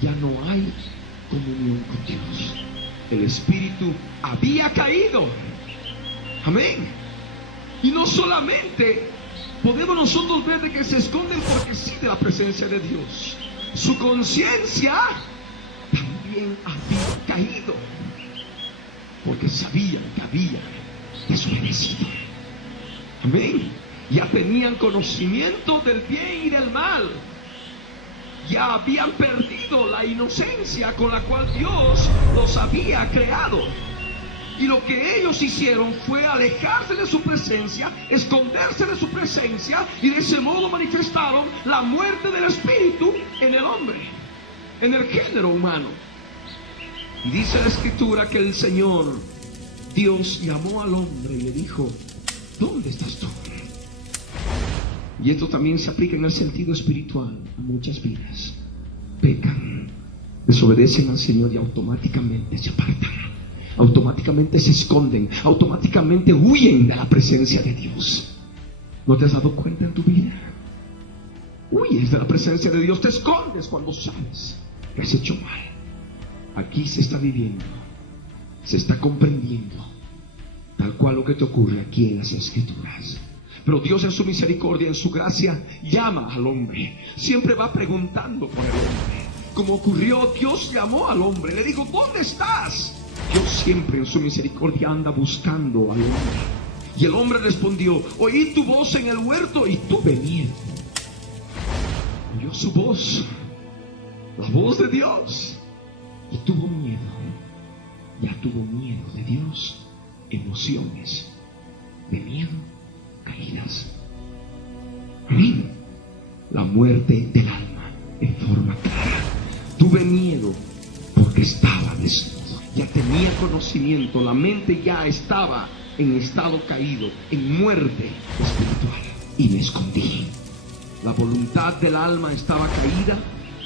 Ya no hay comunión con Dios. El espíritu había caído. Amén. Y no solamente podemos nosotros ver de que se esconden porque sí de la presencia de Dios, su conciencia también había caído, porque sabían que había desobedecido. Amén. Ya tenían conocimiento del bien y del mal. Ya habían perdido la inocencia con la cual Dios los había creado. Y lo que ellos hicieron fue alejarse de su presencia, esconderse de su presencia, y de ese modo manifestaron la muerte del espíritu en el hombre, en el género humano. Y dice la Escritura que el Señor Dios llamó al hombre y le dijo: ¿dónde estás tú? Y esto también se aplica en el sentido espiritual a muchas vidas. Pecan, desobedecen al Señor y automáticamente se apartan, automáticamente se esconden, automáticamente huyen de la presencia de Dios. ¿No te has dado cuenta en tu vida? Huyes de la presencia de Dios, te escondes cuando sabes que has hecho mal. Aquí se está viviendo, se está comprendiendo tal cual lo que te ocurre aquí en las Escrituras. Pero Dios en su misericordia, en su gracia, llama al hombre. Siempre va preguntando por el hombre. Como ocurrió, Dios llamó al hombre, le dijo: ¿dónde estás? Dios siempre en su misericordia anda buscando al hombre. Y el hombre respondió: oí tu voz en el huerto y tuve miedo. Oyó su voz, la voz de Dios, y tuvo miedo. Ya tuvo miedo de Dios, emociones de miedo caídas. Amén. La muerte del alma en forma clara. Tuve miedo porque estaba desnudo. Ya tenía conocimiento, la mente ya estaba en estado caído, en muerte espiritual, y me escondí. La voluntad del alma estaba caída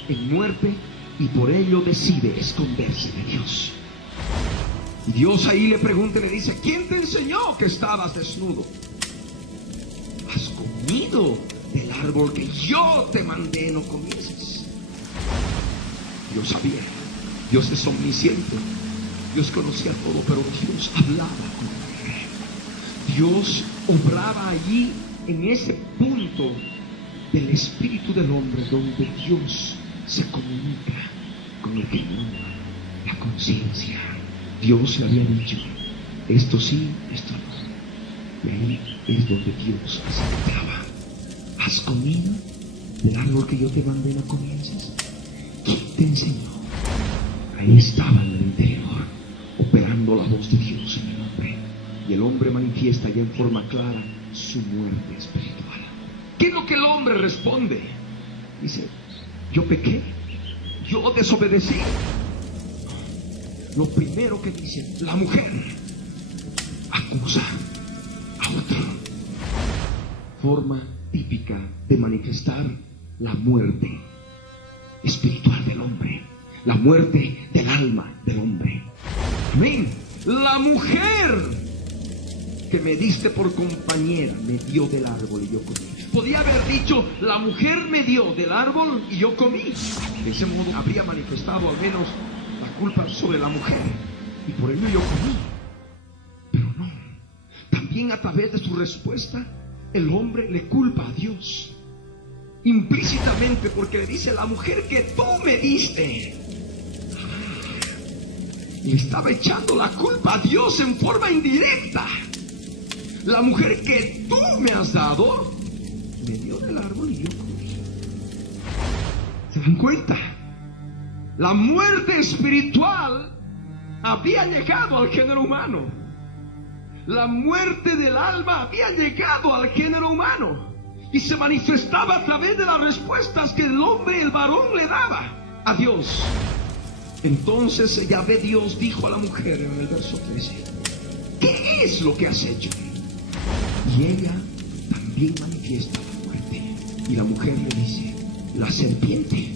en muerte, y por ello decide esconderse de Dios. Y Dios ahí le pregunta y le dice: ¿quién te enseñó que estabas desnudo? ¿Has comido del árbol que yo te mandé no comieses? Dios sabía, Dios es omnisciente, Dios conocía todo, pero Dios hablaba con él. Dios obraba allí en ese punto del espíritu del hombre donde Dios se comunica con el que inunda la conciencia. Dios le había dicho, esto sí, esto no. Y ahí es donde Dios se encontraba. ¿Has comido del árbol que yo te mandé no comiences? ¿Quién te enseñó? Ahí estaba en el interior, operando la voz de Dios en el hombre. Y el hombre manifiesta ya en forma clara su muerte espiritual. ¿Qué es lo que el hombre responde? Dice, yo pequé, yo desobedecí. Lo primero que dice la mujer, acusa a otro. Forma típica de manifestar la muerte espiritual del hombre, la muerte del alma del hombre. Amén. La mujer que me diste por compañera me dio del árbol y yo comí. Podía haber dicho, la mujer me dio del árbol y yo comí. De ese modo habría manifestado al menos la culpa sobre la mujer y por ello yo comí. Pero no, también a través de su respuesta el hombre le culpa a Dios implícitamente, porque le dice, la mujer que tú me diste. Y estaba echando la culpa a Dios en forma indirecta. La mujer que tú me has dado me dio del árbol y yo comí. ¿Se dan cuenta? La muerte espiritual había llegado al género humano. La muerte del alma había llegado al género humano y se manifestaba a través de las respuestas que el hombre, el varón, le daba a Dios. Entonces Yahvé Dios dijo a la mujer en el verso 13, ¿qué es lo que has hecho? Y ella también manifiesta la muerte. Y la mujer le dice, la serpiente,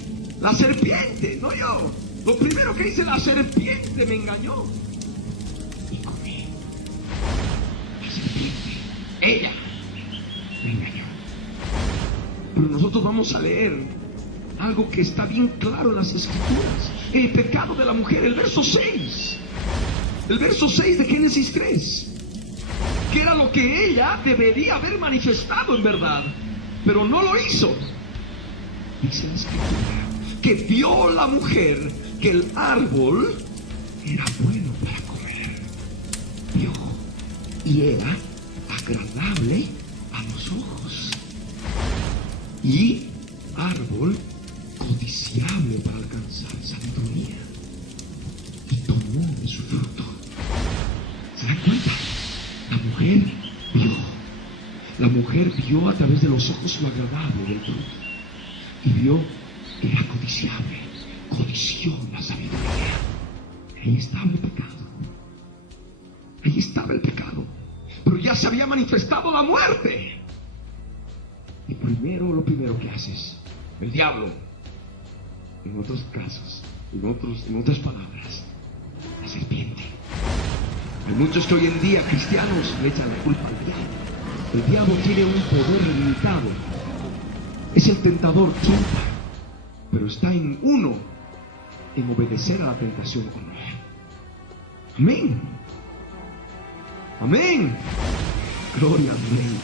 no yo. Lo primero que dice, la serpiente me engañó y comí. La serpiente, ella me engañó. Pero nosotros vamos a leer algo que está bien claro en las Escrituras. El pecado de la mujer, el verso 6. El verso 6 de Génesis 3. Que era lo que ella debería haber manifestado en verdad, pero no lo hizo. Dice la Escritura que vio la mujer que el árbol era bueno para comer. Vio, y era agradable a los ojos, y árbol codiciable para alcanzar sabiduría, y tomó de su fruto. ¿Se dan cuenta? La mujer vio a través de los ojos lo agradable del fruto y vio que era codiciable, codició la sabiduría. Ahí estaba el pecado, ahí estaba el pecado, pero ya se había manifestado la muerte. Y lo primero que haces, el diablo, en otros casos, en otras palabras, la serpiente. Hay muchos que hoy en día, cristianos, le echan la culpa al diablo. El diablo tiene un poder limitado. Es el tentador, tienta, pero está en uno, en obedecer a la tentación o no. Amén. Amén. Gloria al Rey.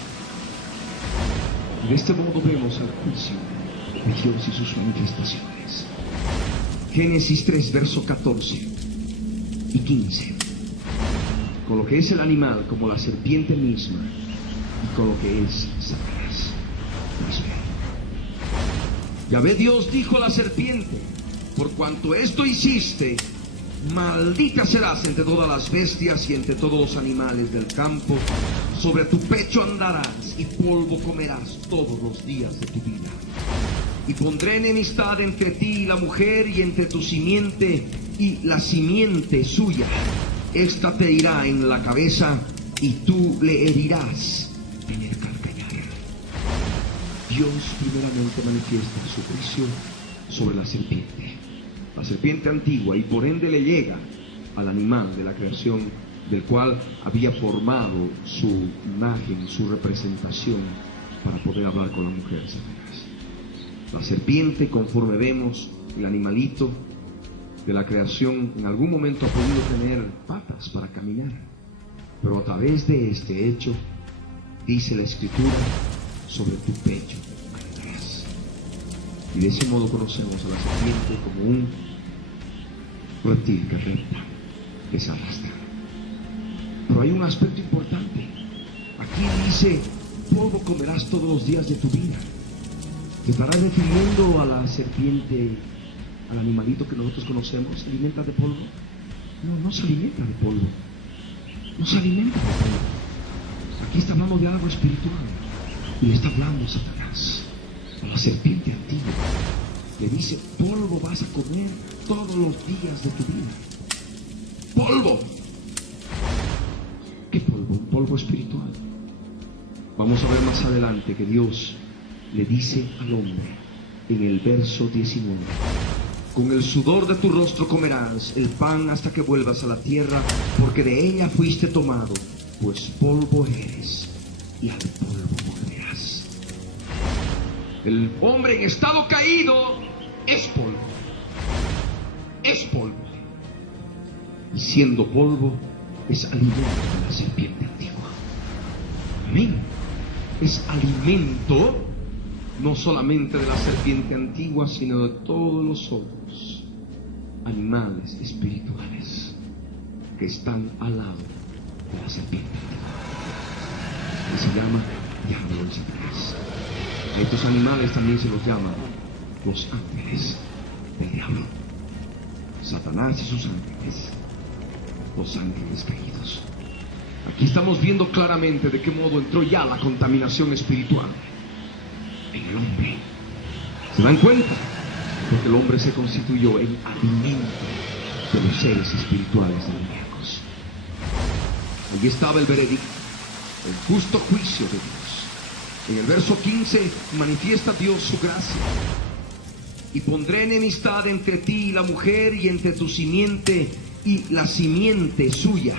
De este modo vemos el juicio de Dios y sus manifestaciones. Génesis 3, verso 14 y 15. Con lo que es el animal, como la serpiente misma, y con lo que es Satanás. Yahvé Dios dijo a la serpiente, por cuanto esto hiciste, maldita serás entre todas las bestias y entre todos los animales del campo. Sobre tu pecho andarás y polvo comerás todos los días de tu vida. Y pondré enemistad entre ti y la mujer, y entre tu simiente y la simiente suya. Esta te irá en la cabeza y tú le herirás en el calcañar. Dios primeramente manifiesta su juicio sobre la serpiente antigua, y por ende le llega al animal de la creación, del cual había formado su imagen, su representación, para poder hablar con la mujer Satanás. La serpiente, conforme vemos, el animalito de la creación, en algún momento ha podido tener patas para caminar, pero a través de este hecho, dice la Escritura, sobre tu pecho andarás. Y de ese modo conocemos a la serpiente como un reptil que repta, que se arrastra. Pero hay un aspecto importante. Aquí dice, polvo comerás todos los días de tu vida. ¿Te estarás refiriendo a la serpiente, al animalito que nosotros conocemos? ¿Se alimenta de polvo? No, no se alimenta de polvo. No se alimenta de polvo. Aquí está hablando de algo espiritual. Y le está hablando Satanás a la serpiente antigua. Le dice, polvo vas a comer todos los días de tu vida. ¡Polvo! ¿Qué polvo? Un polvo espiritual. Vamos a ver más adelante que Dios le dice al hombre en el verso 19: con el sudor de tu rostro comerás el pan hasta que vuelvas a la tierra, porque de ella fuiste tomado, pues polvo eres y al polvo volverás. El hombre en estado caído es polvo. Es polvo. Y siendo polvo, es alimento de la serpiente antigua. Amén. Es alimento no solamente de la serpiente antigua, sino de todos los otros animales espirituales que están al lado de la serpiente antigua, que se llama diablo y Satanás. A estos animales también se los llama los ángeles del diablo. Satanás y sus ángeles, los ángeles caídos. Aquí estamos viendo claramente de qué modo entró ya la contaminación espiritual en el hombre. ¿Se dan cuenta? Porque el hombre se constituyó en alimento de los seres espirituales demoníacos. Allí estaba el veredicto, el justo juicio de Dios. En el verso 15 manifiesta Dios su gracia. Y pondré enemistad entre ti y la mujer, y entre tu simiente y la simiente suya.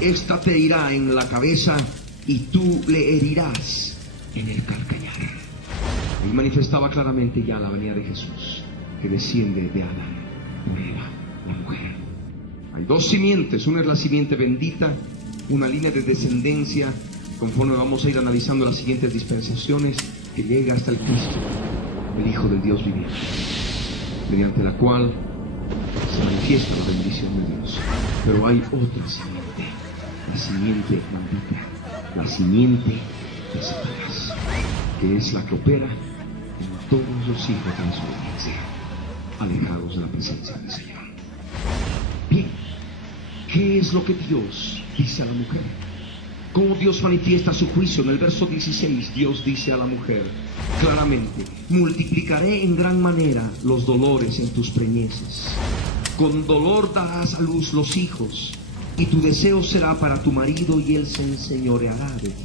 Esta te irá en la cabeza y tú le herirás en el calcañar. Ahí manifestaba claramente ya la venida de Jesús, que desciende de Adán por Eva, la mujer. Hay dos simientes, una es la simiente bendita, una línea de descendencia, conforme vamos a ir analizando las siguientes dispensaciones, que llega hasta el Cristo, el Hijo del Dios viviente, mediante la cual se manifiesta la bendición de Dios. Pero hay otra simiente, la simiente maldita, la simiente de Satanás, que es la que opera en todos los hijos de desobediencia, alejados de la presencia del Señor. Bien, ¿qué es lo que Dios dice a la mujer? ¿Cómo Dios manifiesta su juicio? En el verso 16 Dios dice a la mujer claramente: multiplicaré en gran manera los dolores en tus preñeces, con dolor darás a luz los hijos, y tu deseo será para tu marido y él se enseñoreará de ti.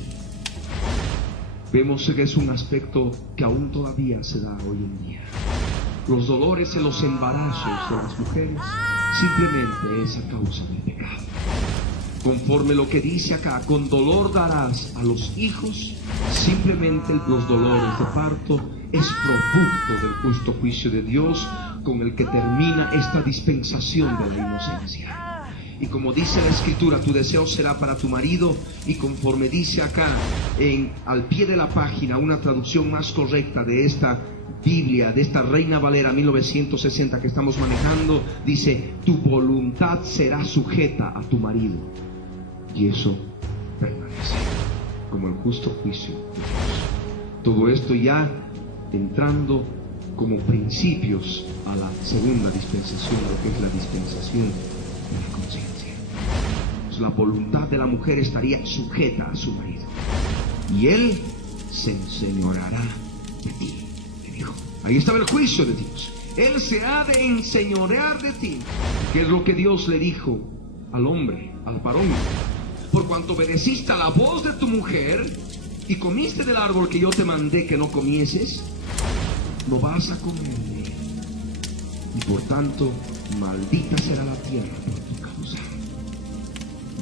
Vemos que es un aspecto que aún todavía se da hoy en día. Los dolores en los embarazos de las mujeres simplemente es a causa del pecado. Conforme lo que dice acá, con dolor darás a los hijos, simplemente los dolores de parto es producto del justo juicio de Dios con el que termina esta dispensación de la inocencia. Y como dice la Escritura, tu deseo será para tu marido, y conforme dice acá al pie de la página, una traducción más correcta de esta Biblia, de esta Reina Valera 1960 que estamos manejando, dice: tu voluntad será sujeta a tu marido. Y eso permanece como el justo juicio de Dios. Todo esto ya entrando como principios a la segunda dispensación, lo que es la dispensación de la conciencia. Pues la voluntad de la mujer estaría sujeta a su marido, y él se enseñoreará de ti, le dijo. Ahí estaba el juicio de Dios. Él se ha de enseñorear de ti, que es lo que Dios le dijo al hombre, al varón: por cuanto obedeciste a la voz de tu mujer y comiste del árbol que yo te mandé que no comieses, no vas a comer de él, y por tanto maldita será la tierra por tu causa.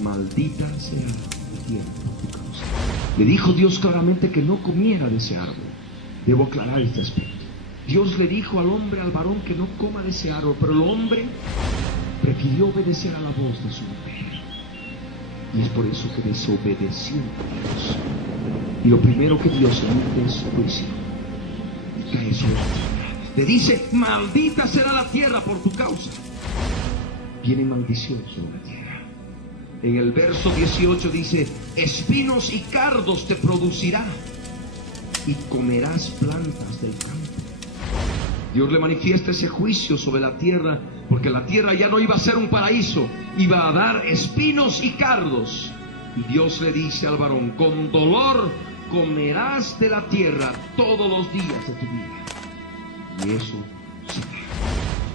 Maldita será la tierra por tu causa. Le dijo Dios claramente que no comiera de ese árbol. Debo aclarar este aspecto. Dios le dijo al hombre, al varón, que no coma de ese árbol, pero el hombre prefirió obedecer a la voz de su mujer, y es por eso que desobedeció a Dios. Y lo primero que Dios emite es su juicio, y cae sobre la tierra. le dice: maldita será la tierra por tu causa. Viene maldición sobre la tierra. En el verso 18 dice: espinos y cardos te producirá y comerás plantas del campo. Dios le manifiesta ese juicio sobre la tierra, porque la tierra ya no iba a ser un paraíso, iba a dar espinos y cardos. Y Dios le dice al varón: con dolor comerás de la tierra todos los días de tu vida. Y eso será.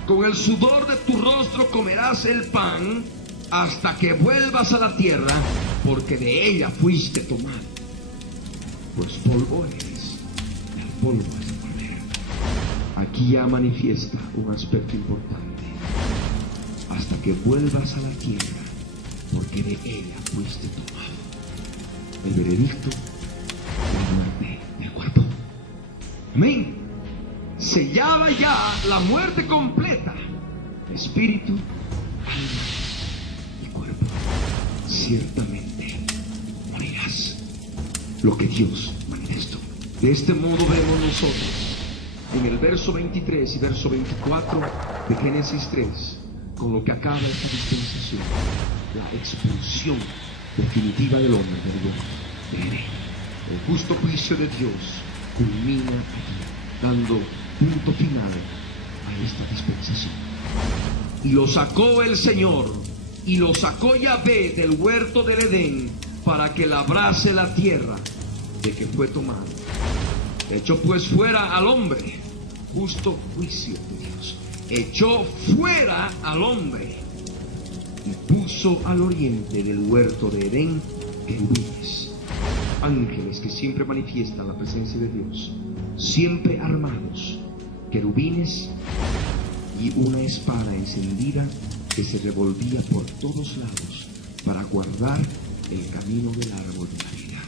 Con el sudor de tu rostro comerás el pan hasta que vuelvas a la tierra, porque de ella fuiste tomado. Pues polvo eres, y al polvo has de volver. Aquí ya manifiesta un aspecto importante: hasta que vuelvas a la tierra, porque de ella fuiste tomado. El veredicto: la muerte del cuerpo. Amén. Sellaba ya la muerte completa: espíritu, alma y cuerpo. Ciertamente morirás. Lo que Dios manifestó. De este modo vemos nosotros en el verso 23 y verso 24 de Génesis 3, con lo que acaba esta dispensación, la expulsión definitiva del hombre del Edén. El justo juicio de Dios culmina aquí, dando punto final a esta dispensación. Y lo sacó el Señor, y lo sacó Yahvé del huerto del Edén, para que labrase la tierra de que fue tomado. Echó pues fuera al hombre, justo juicio de Dios. Echó fuera al hombre y puso al oriente del huerto de Edén querubines, ángeles que siempre manifiestan la presencia de Dios, siempre armados, querubines y una espada encendida que se revolvía por todos lados para guardar el camino del árbol de la vida.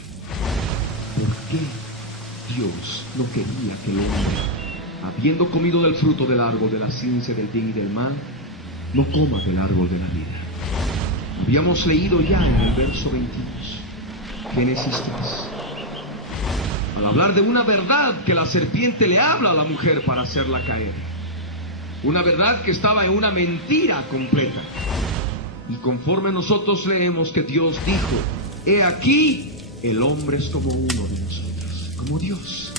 ¿Por qué Dios no quería que el hombre, habiendo comido del fruto del árbol de la ciencia del bien y del mal, no coma del árbol de la vida? Habíamos leído ya en el verso 22, Génesis 3, al hablar de una verdad que la serpiente le habla a la mujer para hacerla caer. Una verdad que estaba en una mentira completa. Y conforme nosotros leemos que Dios dijo: he aquí, el hombre es como uno de nosotros, como Dios,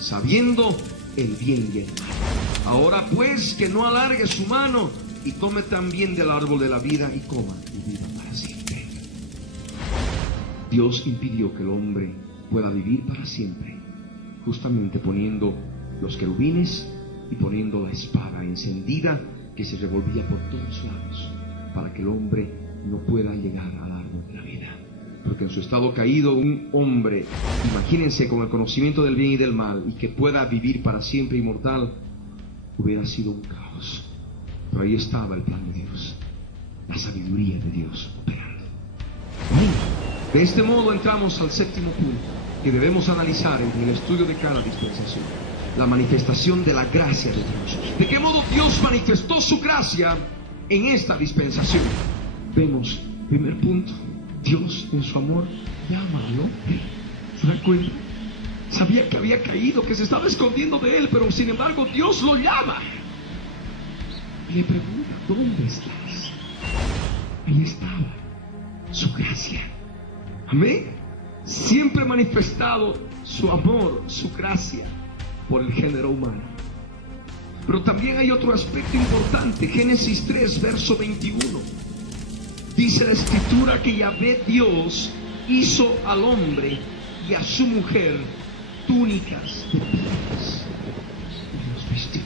sabiendo el bien y el mal. Ahora pues, que no alargue su mano y tome también del árbol de la vida y coma y viva para siempre. Dios impidió que el hombre pueda vivir para siempre, justamente poniendo los querubines y poniendo la espada encendida que se revolvía por todos lados, para que el hombre no pueda llegar al árbol de la vida. Porque en su estado caído, un hombre, imagínense, con el conocimiento del bien y del mal, y que pueda vivir para siempre inmortal, hubiera sido un caos. Pero ahí estaba el plan de Dios, la sabiduría de Dios operando. De este modo entramos al séptimo punto que debemos analizar en el estudio de cada dispensación: la manifestación de la gracia de Dios. ¿De qué modo Dios manifestó su gracia en esta dispensación? Vemos, primer punto, Dios en su amor llama al hombre. ¿Se da cuenta? Sabía que había caído, que se estaba escondiendo de él, pero sin embargo Dios lo llama y le pregunta: ¿dónde estás? Ahí estaba su gracia. Amén. Siempre manifestado su amor, su gracia por el género humano. Pero también hay otro aspecto importante. Génesis 3, verso 21. Dice la escritura que Yahvé Dios hizo al hombre y a su mujer túnicas de pieles y los vistió.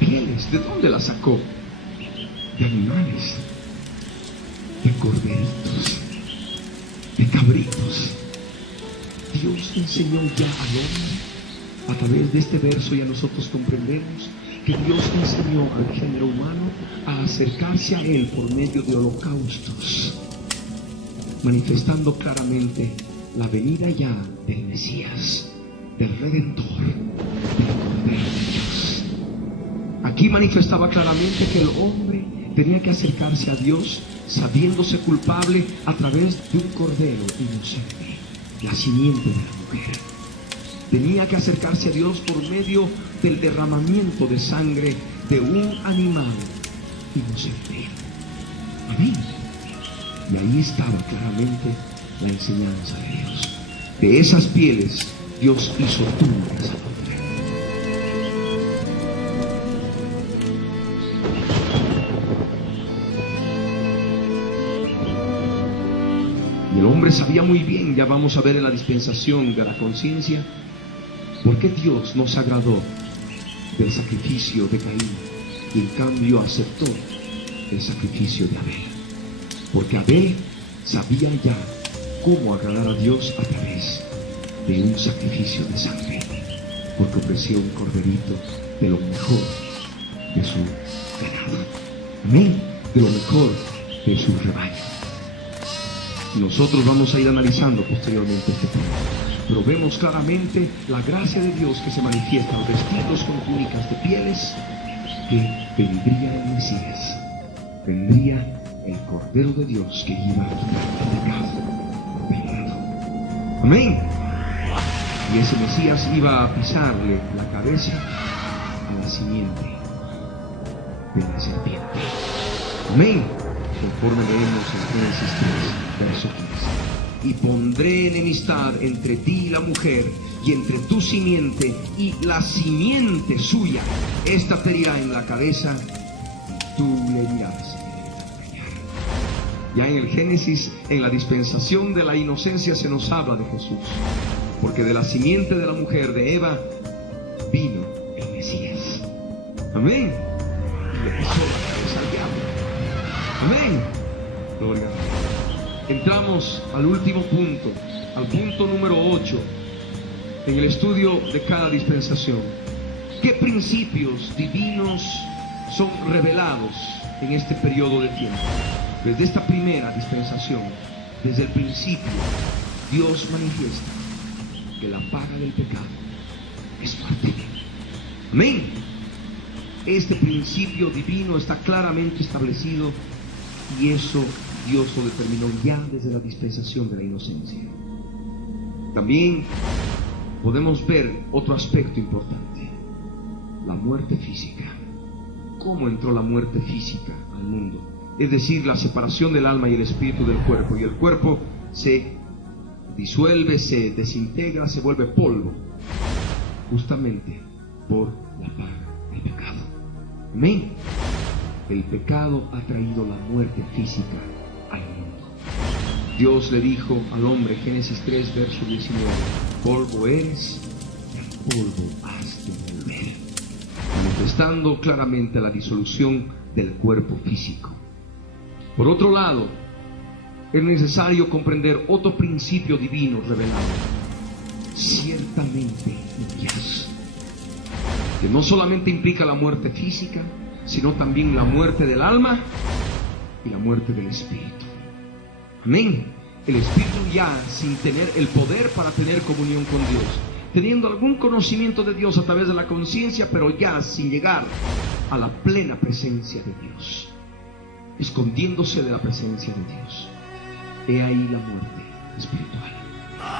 ¿Pieles? ¿De dónde las sacó? De animales, de corderitos, de cabritos. Dios enseñó ya al hombre, a través de este verso, y a nosotros comprendemos que Dios enseñó al género humano a acercarse a Él por medio de holocaustos, manifestando claramente la venida ya del Mesías, del Redentor, del Cordero de Dios. Aquí manifestaba claramente que el hombre tenía que acercarse a Dios sabiéndose culpable a través de un cordero inocente, la simiente de la mujer. tenía que acercarse a Dios por medio del derramamiento de sangre de un animal inocente. Amén. Y ahí estaba claramente la enseñanza de Dios. De esas pieles Dios hizo tumbas al hombre. Y el hombre sabía muy bien, ya vamos a ver en la dispensación de la conciencia, por qué Dios no se agradó del sacrificio de Caín y en cambio aceptó el sacrificio de Abel. Porque Abel sabía ya cómo agradar a Dios a través de un sacrificio de sangre, porque ofreció un corderito de lo mejor de su ganado. Amén. De lo mejor de su rebaño. Nosotros vamos a ir analizando posteriormente este tema, pero vemos claramente la gracia de Dios que se manifiesta al vestirlos con túnicas de pieles, que vendría el Mesías, vendría el Cordero de Dios que iba a quitar el pecado. Amén. Y ese Mesías iba a pisarle la cabeza a la simiente de la serpiente. Amén. Conforme leemos en Génesis 3, verso 15. Y pondré enemistad entre ti y la mujer, y entre tu simiente y la simiente suya. Esta te herirá en la cabeza, tú le herirás en el calcañar. Ya en el Génesis, en la dispensación de la inocencia, se nos habla de Jesús. Porque de la simiente de la mujer de Eva vino el Mesías. Amén. Y le pisó la cabeza al diablo. Amén. Gloria a Dios. Entramos al último punto, al punto número 8, en el estudio de cada dispensación. ¿Qué principios divinos son revelados en este periodo de tiempo? Desde esta primera dispensación, desde el principio, Dios manifiesta que la paga del pecado es muerte. Amén. Este principio divino está claramente establecido y eso Dios lo determinó ya desde la dispensación de la inocencia. También podemos ver otro aspecto importante: la muerte física. ¿Cómo entró la muerte física al mundo? Es decir, la separación del alma y el espíritu del cuerpo, y el cuerpo se disuelve, se desintegra, se vuelve polvo, justamente por la paga del pecado. Amén. El pecado ha traído la muerte física al mundo. Dios le dijo al hombre, Génesis 3, verso 19, polvo eres y al polvo has de volver, manifestando claramente la disolución del cuerpo físico. Por otro lado, es necesario comprender otro principio divino revelado, ciertamente Mesías, que no solamente implica la muerte física, sino también la muerte del alma y la muerte del espíritu. Amén. El espíritu ya sin tener el poder para tener comunión con Dios, teniendo algún conocimiento de Dios a través de la conciencia, pero ya sin llegar a la plena presencia de Dios, escondiéndose de la presencia de Dios. He ahí la muerte espiritual,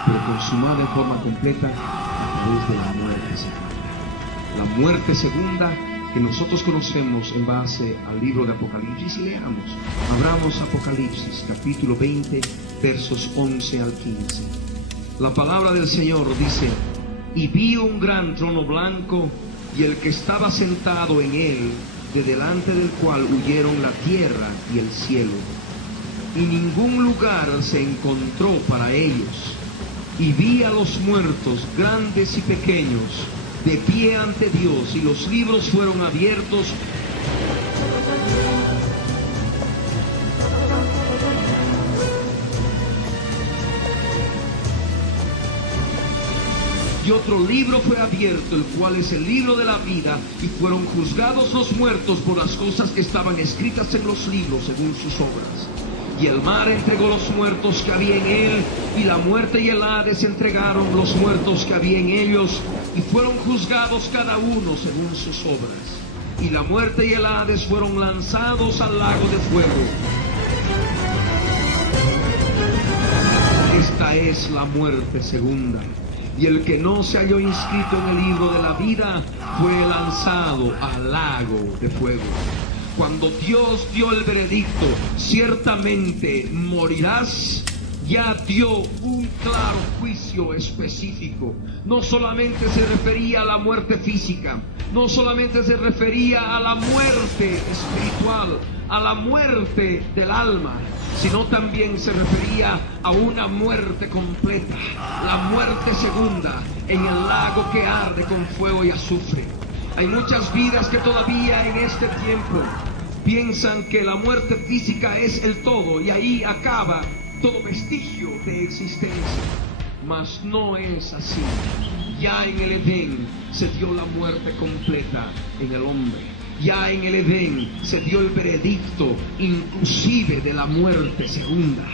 pero consumada en forma completa a través de la muerte segunda. La muerte segunda que nosotros conocemos en base al libro de Apocalipsis, y leamos. Abramos Apocalipsis, capítulo 20, versos 11 al 15. La palabra del Señor dice: y vi un gran trono blanco, y el que estaba sentado en él, de delante del cual huyeron la tierra y el cielo, y ningún lugar se encontró para ellos. Y vi a los muertos, grandes y pequeños, de pie ante Dios, y los libros fueron abiertos. Y otro libro fue abierto, el cual es el libro de la vida, y fueron juzgados los muertos por las cosas que estaban escritas en los libros según sus obras. Y el mar entregó los muertos que había en él, y la muerte y el Hades entregaron los muertos que había en ellos, y fueron juzgados cada uno según sus obras. Y la muerte y el Hades fueron lanzados al lago de fuego. Esta es la muerte segunda. y el que no se halló inscrito en el libro de la vida fue lanzado al lago de fuego. Cuando Dios dio el veredicto, ciertamente morirás, ya dio un claro juicio específico. No solamente se refería a la muerte física, no solamente se refería a la muerte espiritual, a la muerte del alma, sino también se refería a una muerte completa, la muerte segunda, en el lago que arde con fuego y azufre. Hay muchas vidas que todavía en este tiempo piensan que la muerte física es el todo y ahí acaba todo vestigio de existencia, mas no es así. Ya en el Edén se dio la muerte completa en el hombre. Ya en el Edén se dio el veredicto inclusive de la muerte segunda.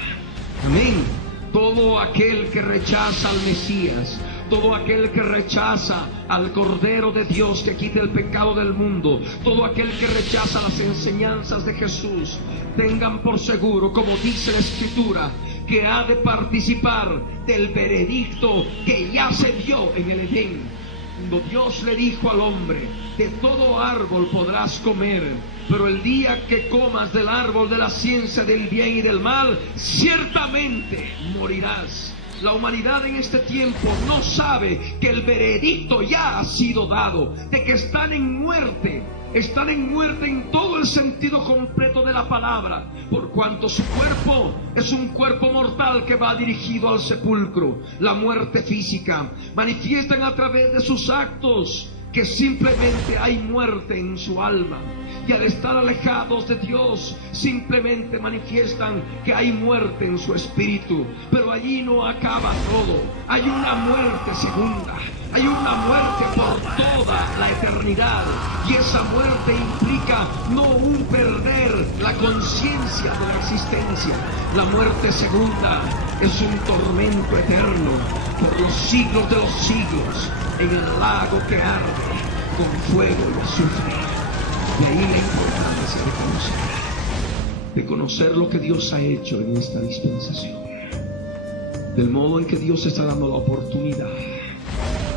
Amén. Todo aquel que rechaza al Mesías, todo aquel que rechaza al Cordero de Dios que quita el pecado del mundo, todo aquel que rechaza las enseñanzas de Jesús, tengan por seguro, como dice la Escritura, que ha de participar del veredicto que ya se dio en el Edén. Cuando Dios le dijo al hombre: de todo árbol podrás comer, pero el día que comas del árbol de la ciencia del bien y del mal, ciertamente morirás. La humanidad en este tiempo no sabe que el veredicto ya ha sido dado, de que están en muerte en todo el sentido completo de la palabra, por cuanto su cuerpo es un cuerpo mortal que va dirigido al sepulcro. La muerte física manifiestan a través de sus actos que simplemente hay muerte en su alma, y al estar alejados de Dios simplemente manifiestan que hay muerte en su espíritu. Pero allí no acaba todo, hay una muerte segunda, hay una muerte por toda la eternidad, y esa muerte implica no un perder la conciencia de la existencia. La muerte segunda es un tormento eterno por los siglos de los siglos en el lago que arde con fuego y azufre. De ahí la importancia de conocer lo que Dios ha hecho en esta dispensación, del modo en que Dios está dando la oportunidad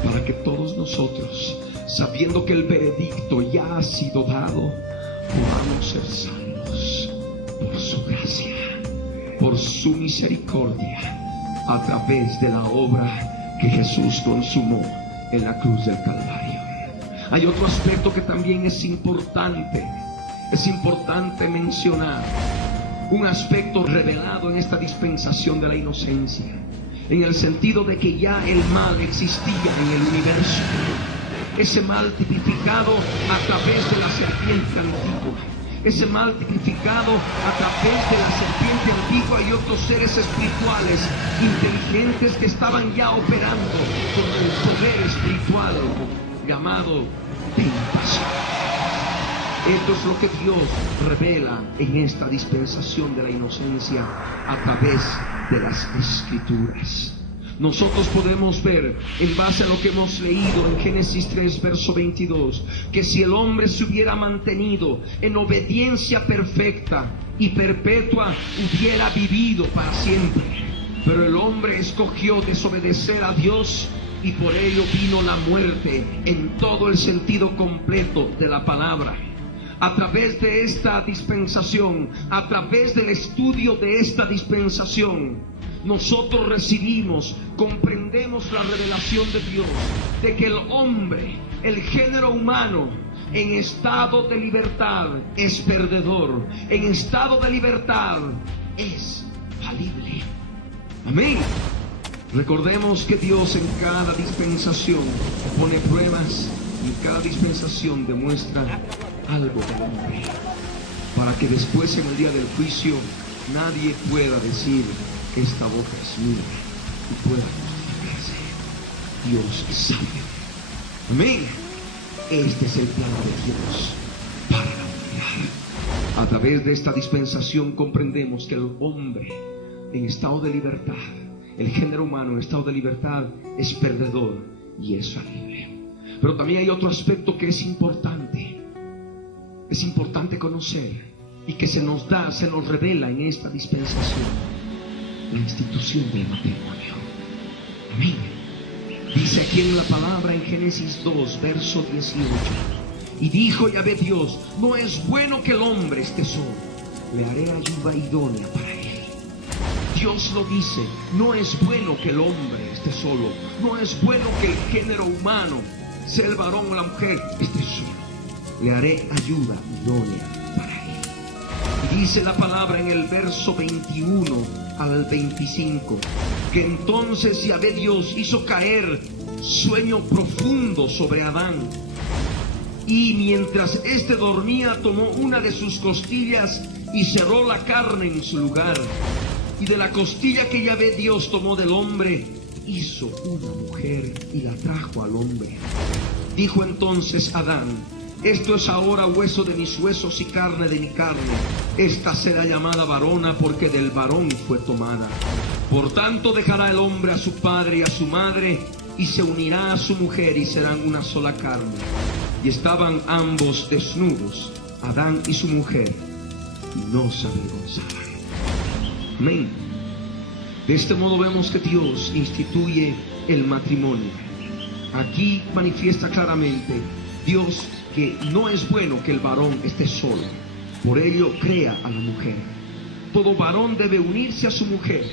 para que todos nosotros, sabiendo que el veredicto ya ha sido dado, podamos ser salvos por su gracia, por su misericordia, a través de la obra que Jesús consumó en la cruz del Calvario. Hay otro aspecto que también es importante mencionar, un aspecto revelado en esta dispensación de la inocencia, en el sentido de que ya el mal existía en el universo, ese mal tipificado a través de la serpiente antigua, ese mal tipificado a través de la serpiente antigua y otros seres espirituales inteligentes que estaban ya operando con el poder espiritual llamado tentación. Esto es lo que Dios revela en esta dispensación de la inocencia a través de las Escrituras. Nosotros podemos ver, en base a lo que hemos leído en Génesis 3, verso 22, que si el hombre se hubiera mantenido en obediencia perfecta y perpetua, hubiera vivido para siempre. Pero el hombre escogió desobedecer a Dios, y por ello vino la muerte en todo el sentido completo de la palabra. A través de esta dispensación, a través del estudio de esta dispensación, nosotros recibimos, comprendemos la revelación de Dios, de que el hombre, el género humano, en estado de libertad es perdedor, en estado de libertad es falible. Amén. Recordemos que Dios en cada dispensación pone pruebas, y en cada dispensación demuestra algo del hombre, para que después en el día del juicio nadie pueda decir: esta boca es mía, y pueda justificarse. Dios es sabio. Amén. Este es el plan de Dios para la humanidad. A través de esta dispensación comprendemos que el hombre en estado de libertad, el género humano en estado de libertad, es perdedor y es falible. Pero también hay otro aspecto que es importante conocer, y que se nos revela en esta dispensación: la institución del matrimonio. Amén. Dice aquí en la palabra en Génesis 2, verso 18. Y dijo Yahvé Dios, no es bueno que el hombre esté solo, le haré ayuda idónea para él. Dios lo dice, no es bueno que el hombre esté solo, no es bueno que el género humano, sea el varón o la mujer, esté solo. Le haré ayuda idónea para él. Y dice la palabra en el verso 21 al 25, que entonces Yahvé Dios hizo caer sueño profundo sobre Adán. Y mientras éste dormía, tomó una de sus costillas y cerró la carne en su lugar. Y de la costilla que Yahvé Dios tomó del hombre, hizo una mujer y la trajo al hombre. Dijo entonces Adán, esto es ahora hueso de mis huesos y carne de mi carne. Esta será llamada varona porque del varón fue tomada. Por tanto dejará el hombre a su padre y a su madre y se unirá a su mujer y serán una sola carne. Y estaban ambos desnudos, Adán y su mujer, y no se avergonzaban. Amén. De este modo vemos que Dios instituye el matrimonio. Aquí manifiesta claramente Dios que no es bueno que el varón esté solo. Por ello crea a la mujer. Todo varón debe unirse a su mujer.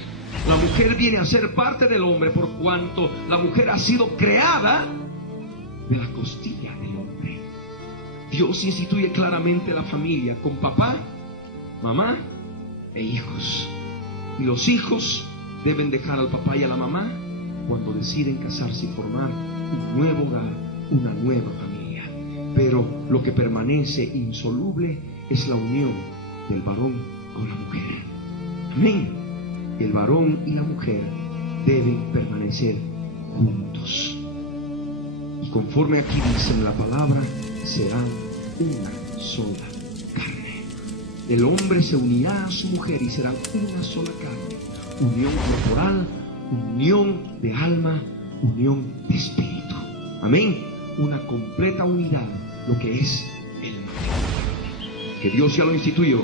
La mujer viene a ser parte del hombre por cuanto la mujer ha sido creada de la costilla del hombre. Dios instituye claramente la familia con papá, mamá e hijos. Y los hijos deben dejar al papá y a la mamá cuando deciden casarse y formar un nuevo hogar, una nueva familia. Pero lo que permanece insoluble es la unión del varón con la mujer. Amén. El varón y la mujer deben permanecer juntos. Y conforme aquí dice en la palabra, serán una sola carne. El hombre se unirá a su mujer y serán una sola carne. Unión corporal, unión de alma, unión de espíritu. Amén. Una completa unidad, lo que es el matrimonio, que Dios ya lo instituyó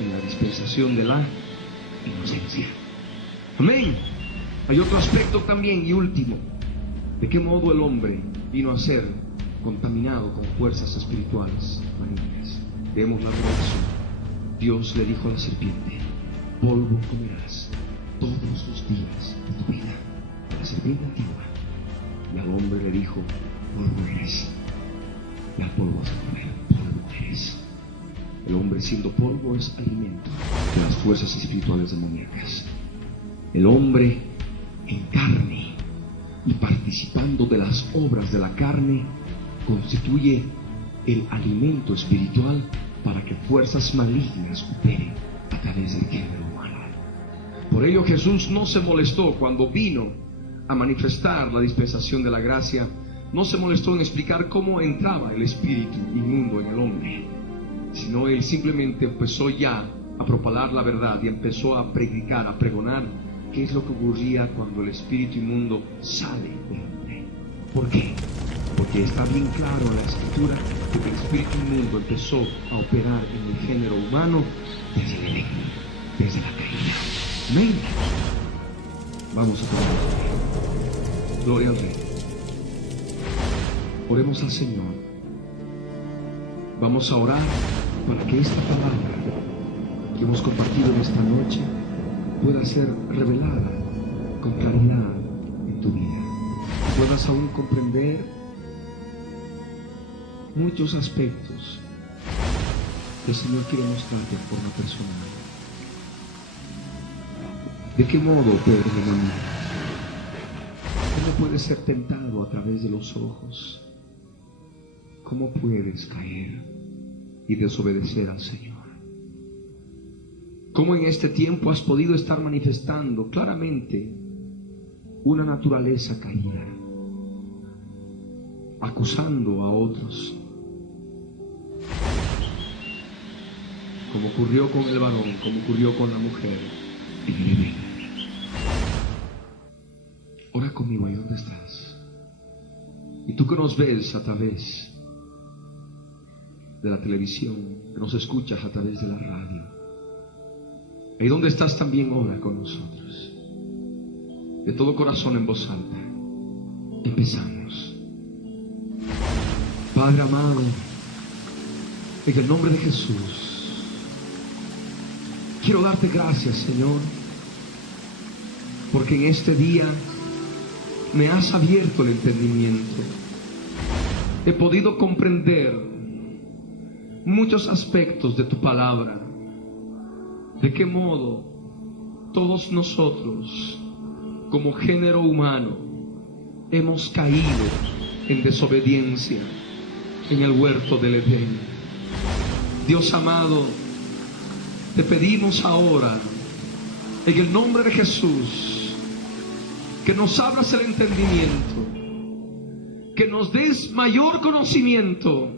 en la dispensación de la inocencia. Amén. Hay otro aspecto también y último. ¿De qué modo el hombre vino a ser contaminado con fuerzas espirituales malignas? Vemos la revelación. Dios le dijo a la serpiente, polvo comerás todos los días de tu vida. La serpiente antigua. Y al hombre le dijo, polvo eres. Y al polvo vas a comer, polvo eres. El hombre siendo polvo es alimento de las fuerzas espirituales demoníacas. El hombre en carne y participando de las obras de la carne constituye el alimento espiritual para que fuerzas malignas operen a través del género humano. Por ello Jesús no se molestó cuando vino a manifestar la dispensación de la gracia, no se molestó en explicar cómo entraba el espíritu inmundo en el hombre, sino él simplemente empezó ya a propalar la verdad y empezó a predicar, a pregonar qué es lo que ocurría cuando el espíritu inmundo sale del hombre. ¿Por qué? Porque está bien claro en la escritura que el espíritu inmundo empezó a operar en el género humano desde el Edén, desde la caída. Amén. Vamos a orar. Gloria al Rey. Oremos al Señor. Vamos a orar para que esta palabra que hemos compartido en esta noche pueda ser revelada con claridad en tu vida. Puedas aún comprender muchos aspectos que el Señor quiere mostrarte de forma personal. ¿De qué modo opera el enemigo? ¿Cómo puedes ser tentado a través de los ojos? ¿Cómo puedes caer y desobedecer al Señor? ¿Cómo en este tiempo has podido estar manifestando claramente una naturaleza caída, acusando a otros, como ocurrió con el varón, como ocurrió con la mujer en el Edén? Ora conmigo ahí donde estás. Y tú que nos ves a través de la televisión, que nos escuchas a través de la radio, ahí donde estás también ora con nosotros, de todo corazón en voz alta. Empezamos. Padre amado, en el nombre de Jesús, quiero darte gracias, Señor, porque en este día me has abierto el entendimiento. He podido comprender muchos aspectos de tu palabra. De qué modo todos nosotros, como género humano, hemos caído en desobediencia en el huerto del Edén. Dios amado, te pedimos ahora, en el nombre de Jesús, que nos abras el entendimiento, que nos des mayor conocimiento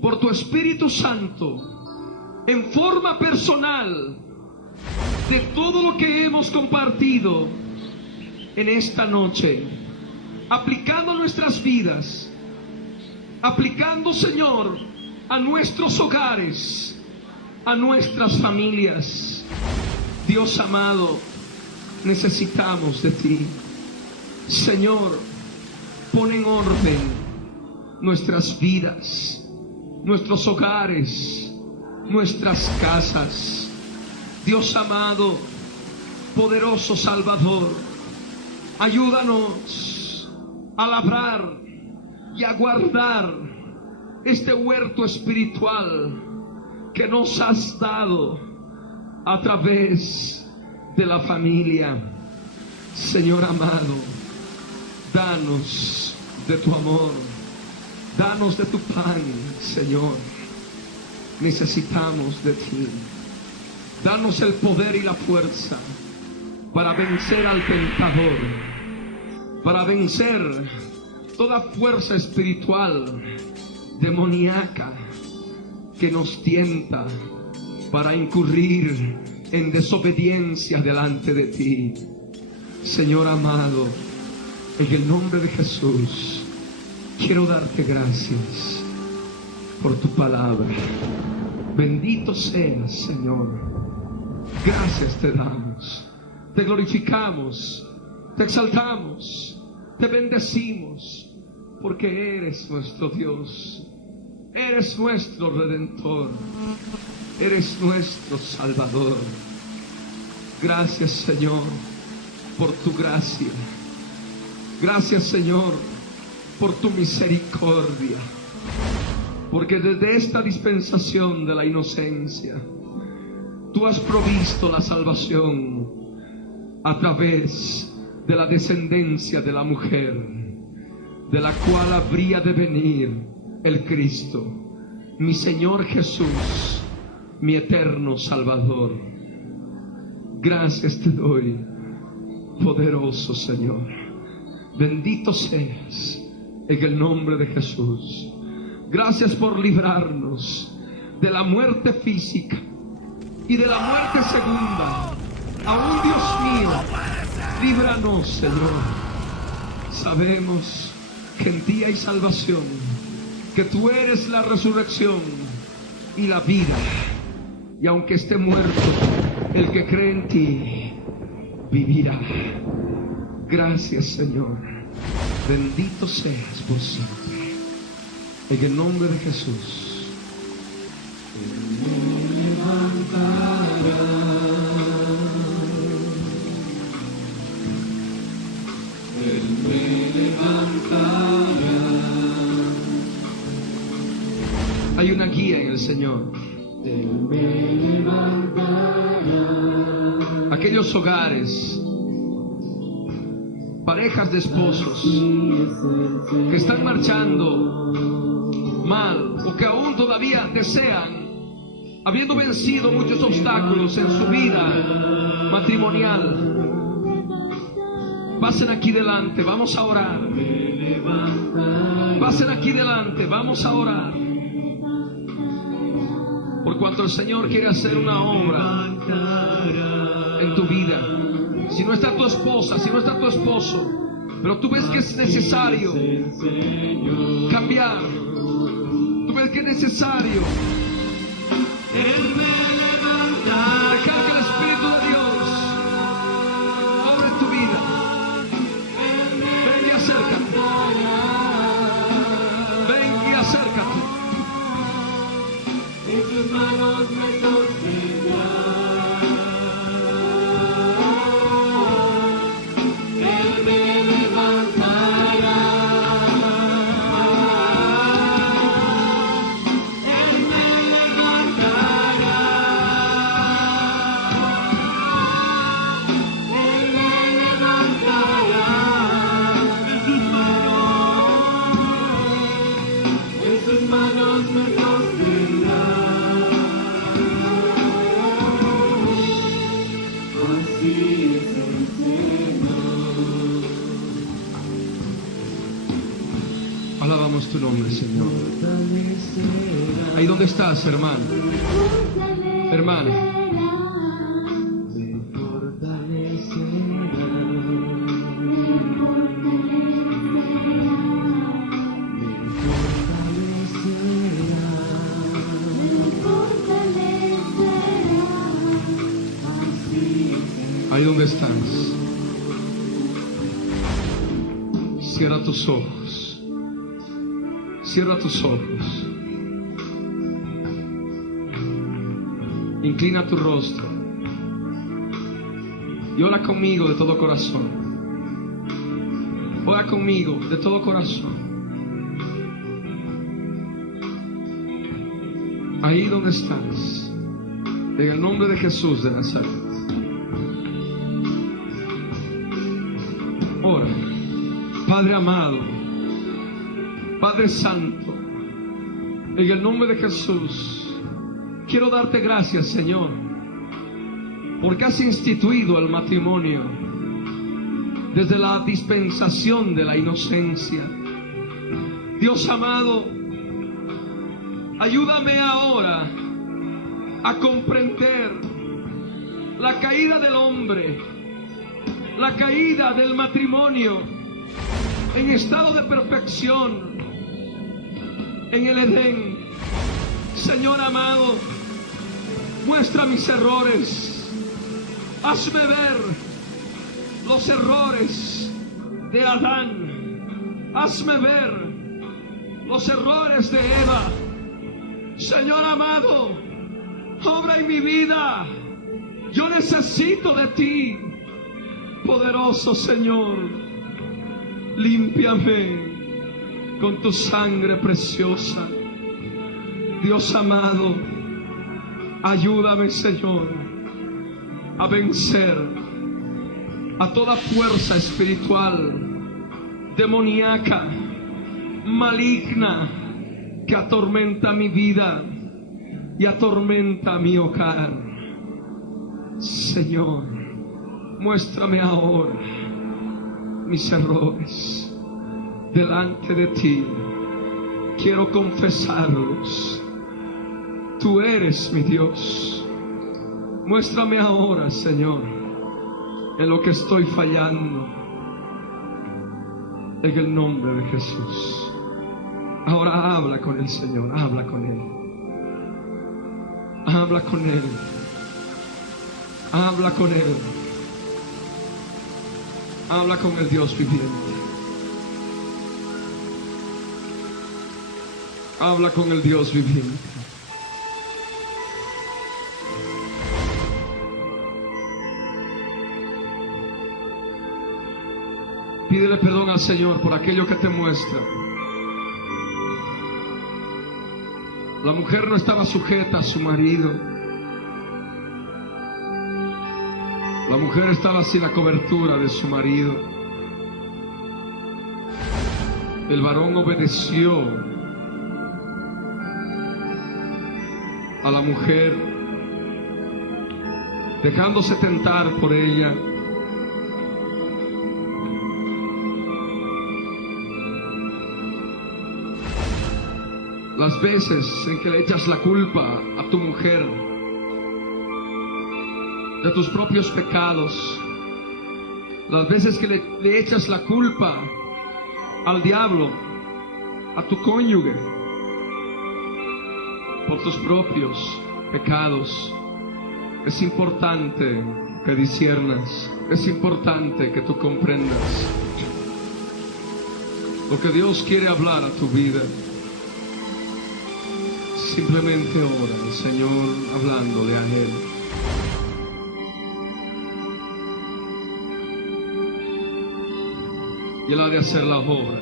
por tu Espíritu Santo, en forma personal, de todo lo que hemos compartido en esta noche, aplicando nuestras vidas, aplicando, Señor, a nuestros hogares, a nuestras familias. Dios amado, necesitamos de ti. Señor, pon en orden nuestras vidas, nuestros hogares, nuestras casas. Dios amado, poderoso Salvador, ayúdanos a labrar y a guardar este huerto espiritual que nos has dado a través de la familia. Señor amado, danos de tu amor, danos de tu pan, Señor. Necesitamos de ti. Danos el poder y la fuerza para vencer al tentador, para vencer toda fuerza espiritual demoníaca que nos tienta para incurrir en desobediencia delante de ti. Señor amado, en el nombre de Jesús, quiero darte gracias por tu palabra. Bendito seas, Señor. Gracias te damos, te glorificamos, te exaltamos, te bendecimos, porque eres nuestro Dios, eres nuestro Redentor, eres nuestro Salvador. Gracias, Señor, por tu gracia. Gracias, Señor, por tu misericordia, porque desde esta dispensación de la inocencia, tú has provisto la salvación a través de la descendencia de la mujer, de la cual habría de venir el Cristo, mi Señor Jesús, mi eterno Salvador. Gracias te doy, poderoso Señor. Bendito seas en el nombre de Jesús. Gracias por librarnos de la muerte física y de la muerte segunda. Aún, Dios mío, líbranos, Señor. Sabemos que en ti hay salvación, que tú eres la resurrección y la vida. Y aunque esté muerto, el que cree en ti vivirá. Gracias, Señor. Bendito seas por siempre. En el nombre de Jesús. Hay una guía en el Señor. Aquellos hogares, parejas de esposos que están marchando mal o que aún todavía desean, habiendo vencido muchos obstáculos en su vida matrimonial, pasen aquí delante, vamos a orar. Pasen aquí delante, vamos a orar. Por cuanto el Señor quiere hacer una obra en tu vida. Si no está tu esposa, si no está tu esposo, pero tú ves que es necesario cambiar, tú ves que es necesario dejar que el Espíritu de Dios obre en tu vida. Ven y acércate. Alabamos tu nombre, Señor. Ahí donde estás, hermano. Hermano. Ahí donde estás. Cierra tus ojos. Cierra tus ojos. Inclina tu rostro. Y ora conmigo de todo corazón. Ora conmigo de todo corazón. Ahí donde estás. En el nombre de Jesús de Nazaret. Ora. Padre amado, Padre Santo, en el nombre de Jesús, quiero darte gracias, Señor, porque has instituido el matrimonio desde la dispensación de la inocencia. Dios amado, ayúdame ahora a comprender la caída del hombre, la caída del matrimonio en estado de perfección en el Edén. Señor amado, muestra mis errores, hazme ver los errores de Adán, hazme ver los errores de Eva. Señor amado, obra en mi vida, yo necesito de ti, poderoso Señor. Límpiame con tu sangre preciosa. Dios amado, ayúdame, Señor, a vencer a toda fuerza espiritual, demoníaca, maligna, que atormenta mi vida y atormenta mi hogar. Señor, muéstrame ahora mis errores delante de ti. Quiero confesarlos. Tú eres mi Dios. Muéstrame ahora, Señor, en lo que estoy fallando, en el nombre de Jesús. Ahora habla con el Señor, habla con Él. Habla con Él. Habla con Él. Habla con el Dios viviente. Habla con el Dios viviente. Pídele perdón al Señor por aquello que te muestra. La mujer no estaba sujeta a su marido. La mujer estaba sin la cobertura de su marido. El varón obedeció a la mujer, dejándose tentar por ella. Las veces en que le echas la culpa a tu mujer de tus propios pecados, las veces que le echas la culpa al diablo, a tu cónyuge, por tus propios pecados, es importante que disciernas, es importante que tú comprendas lo que Dios quiere hablar a tu vida. Simplemente ora al Señor hablándole a Él. Y Él ha de hacer la obra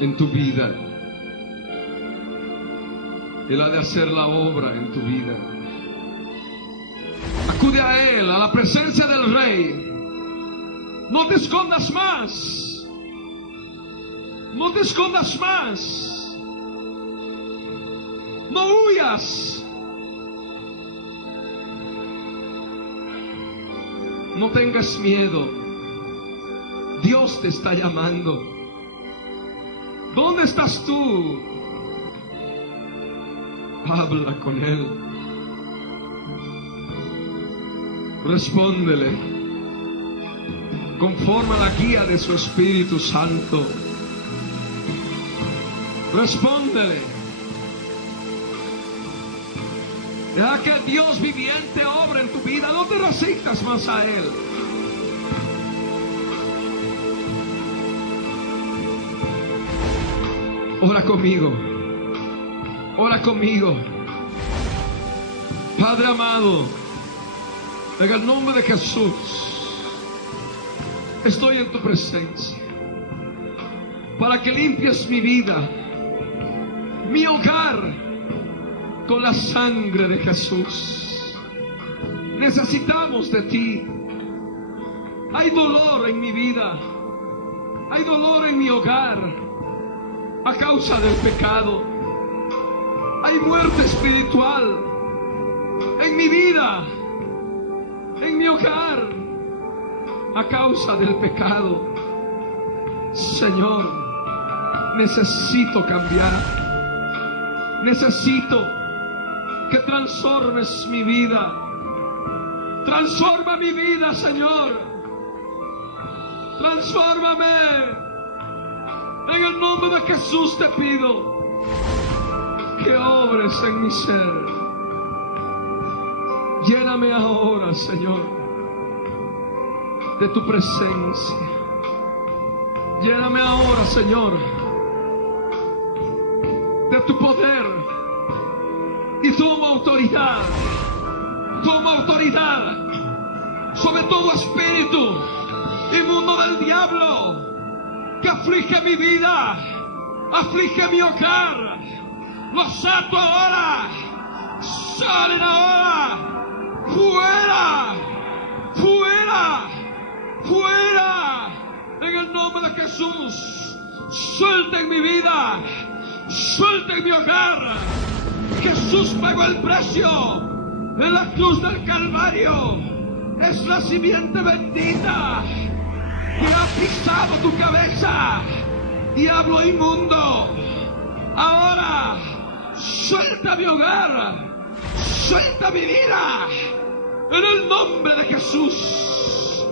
en tu vida. Él ha de hacer la obra en tu vida. Acude a Él, a la presencia del Rey. No te escondas más. No te escondas más. No huyas. No tengas miedo. Dios te está llamando. ¿Dónde estás tú? Habla con Él. Respóndele conforme a la guía de su Espíritu Santo. Respóndele. Deja que el Dios viviente obre en tu vida. No te resistas más a Él. Ora conmigo. Ora conmigo. Padre amado, en el nombre de Jesús, estoy en tu presencia para que limpies mi vida, mi hogar, con la sangre de Jesús. Necesitamos de ti. Hay dolor en mi vida, hay dolor en mi hogar a causa del pecado. Hay muerte espiritual en mi vida, en mi hogar, a causa del pecado. Señor, necesito cambiar. Necesito que transformes mi vida. Transforma mi vida, Señor. Transfórmame. En el nombre de Jesús te pido que obres en mi ser. Lléname ahora, Señor, de tu presencia. Lléname ahora, Señor, de tu poder. Y toma autoridad. Toma autoridad sobre todo espíritu inmundo del diablo que aflige mi vida, aflige mi hogar. Los ato ahora. Salen ahora. Fuera. Fuera. Fuera. En el nombre de Jesús. Suelten mi vida. Suelten mi hogar. Jesús pagó el precio en la cruz del Calvario. Es la simiente bendita que ha pisado tu cabeza. Diablo inmundo. Ahora. Suelta mi hogar, suelta mi vida, en el nombre de Jesús.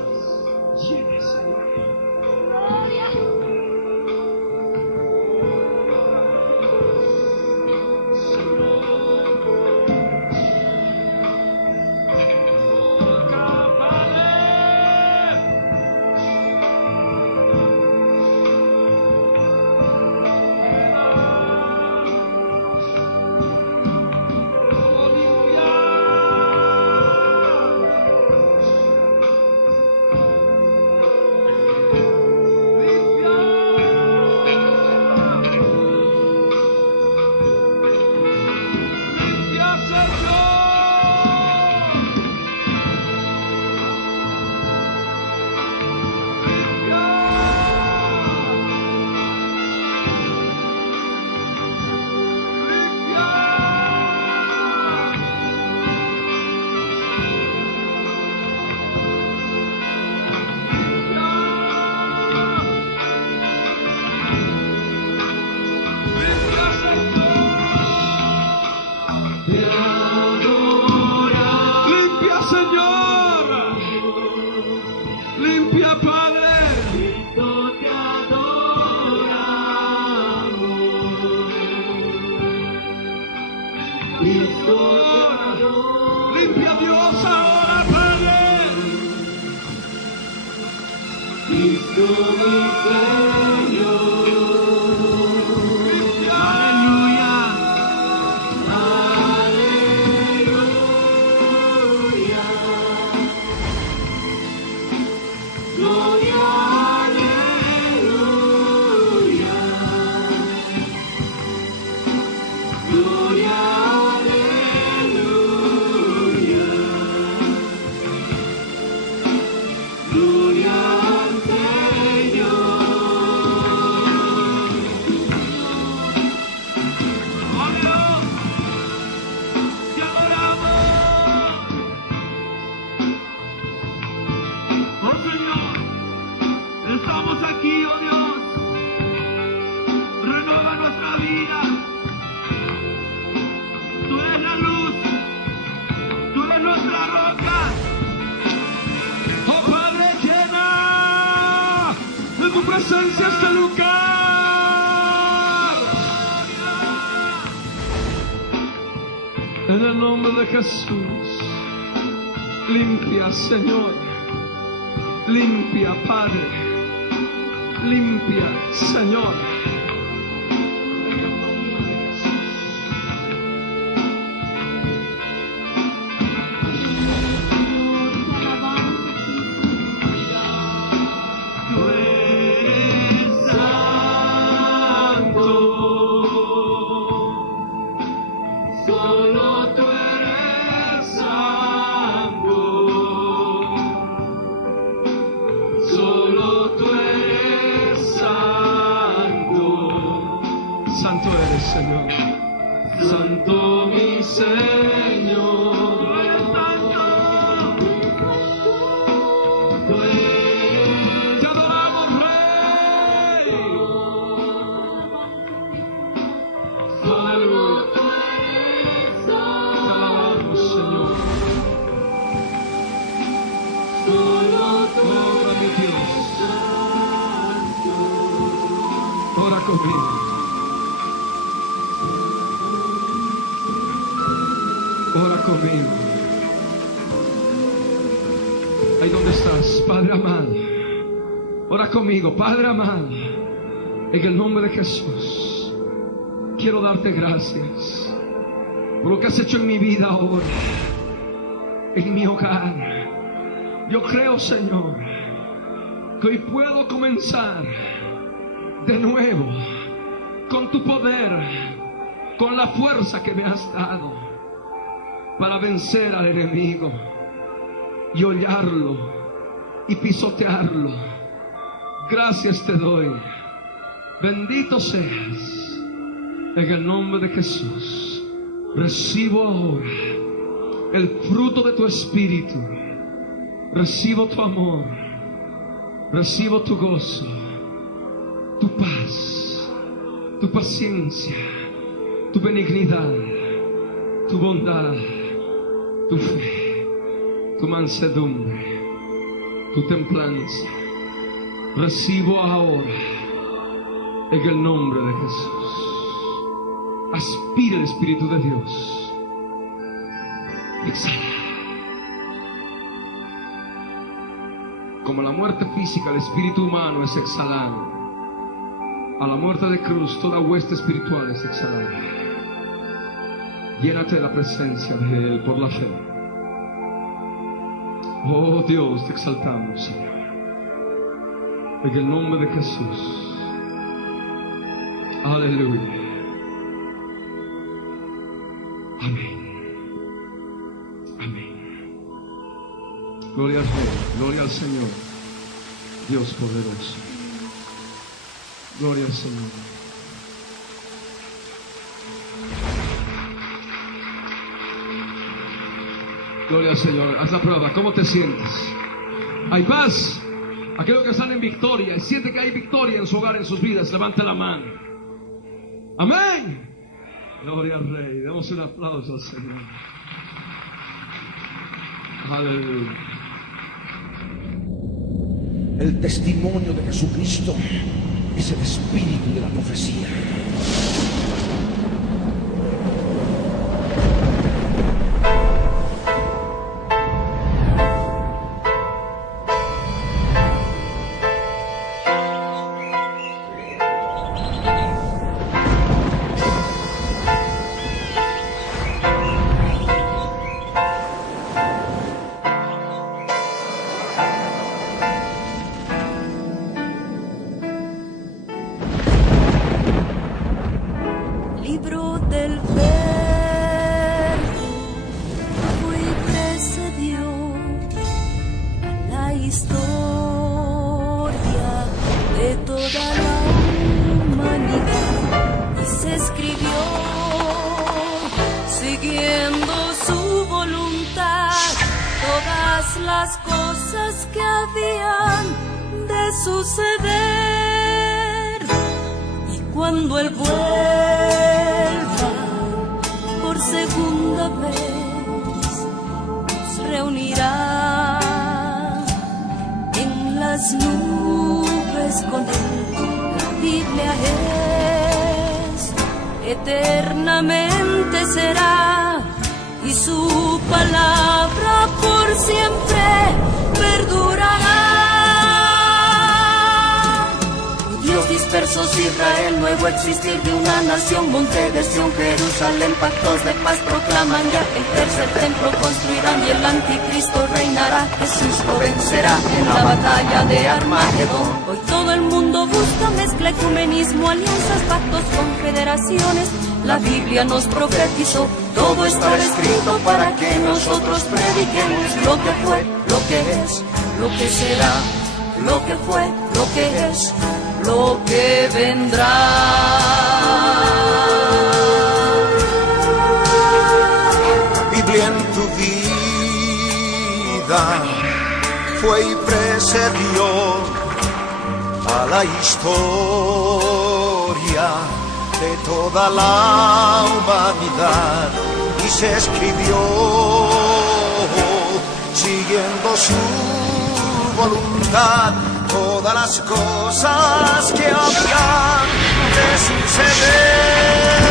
Limpia Dios ahora, Padre. Estamos aquí, oh Dios, tu presencia a este lugar. En el nombre de Jesús, limpia, Señor. Limpia, Padre. Limpia, Señor. Ora conmigo. Ahí donde estás, Padre amado. Ora conmigo, Padre amado. En el nombre de Jesús, quiero darte gracias por lo que has hecho en mi vida ahora, en mi hogar. Yo creo, Señor, que hoy puedo comenzar de nuevo con tu poder, con la fuerza que me has dado para vencer al enemigo y hollarlo y pisotearlo. Gracias te doy. Bendito seas. En el nombre de Jesús, recibo ahora el fruto de tu espíritu. Recibo tu amor. Recibo tu gozo, tu paz, tu paciencia, tu benignidad, tu bondad, tu fe, tu mansedumbre, tu templanza. Recibo ahora en el nombre de Jesús. Aspira el Espíritu de Dios. Exhala. Como la muerte física del espíritu humano es exhalado, a la muerte de cruz toda hueste espiritual es exhalada. Llénate de la presencia de Él por la fe. Oh Dios, te exaltamos, Señor. En el nombre de Jesús. Aleluya. Amén. Amén. Gloria al Rey, gloria al Señor, Dios poderoso. Gloria al Señor. Gloria al Señor. Haz la prueba. ¿Cómo te sientes? ¿Hay paz? Aquellos que están en victoria y sienten que hay victoria en su hogar, en sus vidas, levante la mano. Amén. Gloria al Rey. Demos un aplauso al Señor. Aleluya. El testimonio de Jesucristo es el espíritu de la profecía. Nubes es con Él. La Biblia es, eternamente será, y su palabra por siempre perdurará. Judíos dispersos, Israel, nuevo existir de una nación, monte de Sión, Jerusalén, pactos de paz proclaman ya, el tercer templo construirán y el anticristo reinará. Jesús lo vencerá en la batalla de Armagedón. Hoy todo el mundo busca mezcla, ecumenismo, alianzas, pactos, confederaciones. La Biblia nos profetizó, todo está escrito para que nosotros prediquemos lo que fue, lo que es, lo que será, lo que fue, lo que es, lo que vendrá. La Biblia en tu vida fue y precedió a la historia de toda la humanidad y se escribió siguiendo su voluntad todas las cosas que habían de suceder.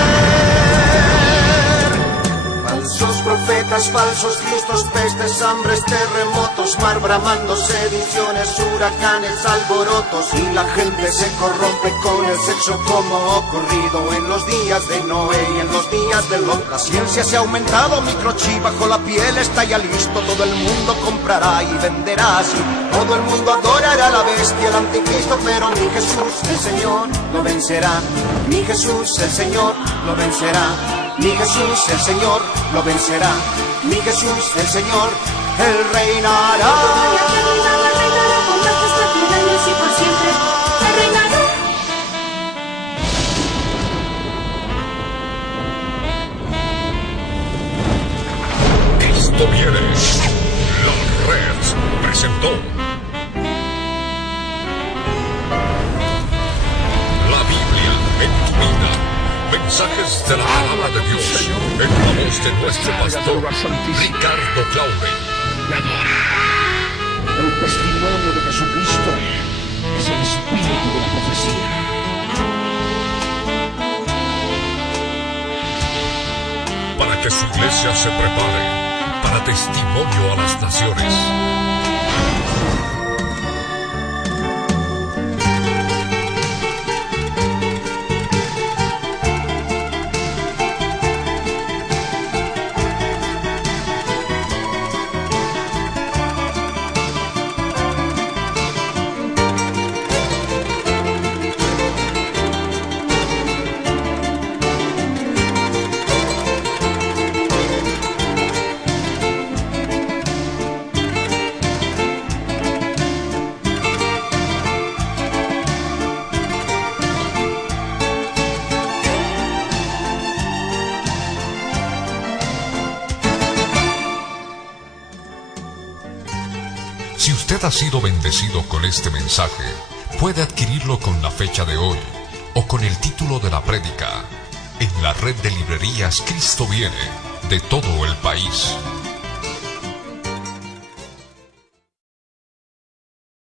Falsos profetas, falsos cristos, pestes, hambres, terremotos, mar bramando, sediciones, huracanes, alborotos, y la gente se corrompe con el sexo como ocurrido en los días de Noé y en los días de Lot. La ciencia se ha aumentado, microchip bajo la piel está ya listo, todo el mundo comprará y venderá así, todo el mundo adorará a la bestia, el anticristo, pero mi Jesús, el Señor, lo vencerá. Mi Jesús, el Señor, lo vencerá. Mi Jesús, el Señor, lo vencerá. Mi Jesús, el Señor, Él reinará. Reinará con majestad mil años y por siempre. Él reinará. Cristo viene. La Red presentó La Biblia en tu vida. Mensajes de la palabra de Dios en la voz de nuestro pastor Ricardo Claure. El testimonio de Jesucristo es el espíritu de la profecía. Para que su iglesia se prepare para testimonio a las naciones. Si usted ha sido bendecido con este mensaje, puede adquirirlo con la fecha de hoy o con el título de la prédica en la red de librerías Cristo Viene de todo el país.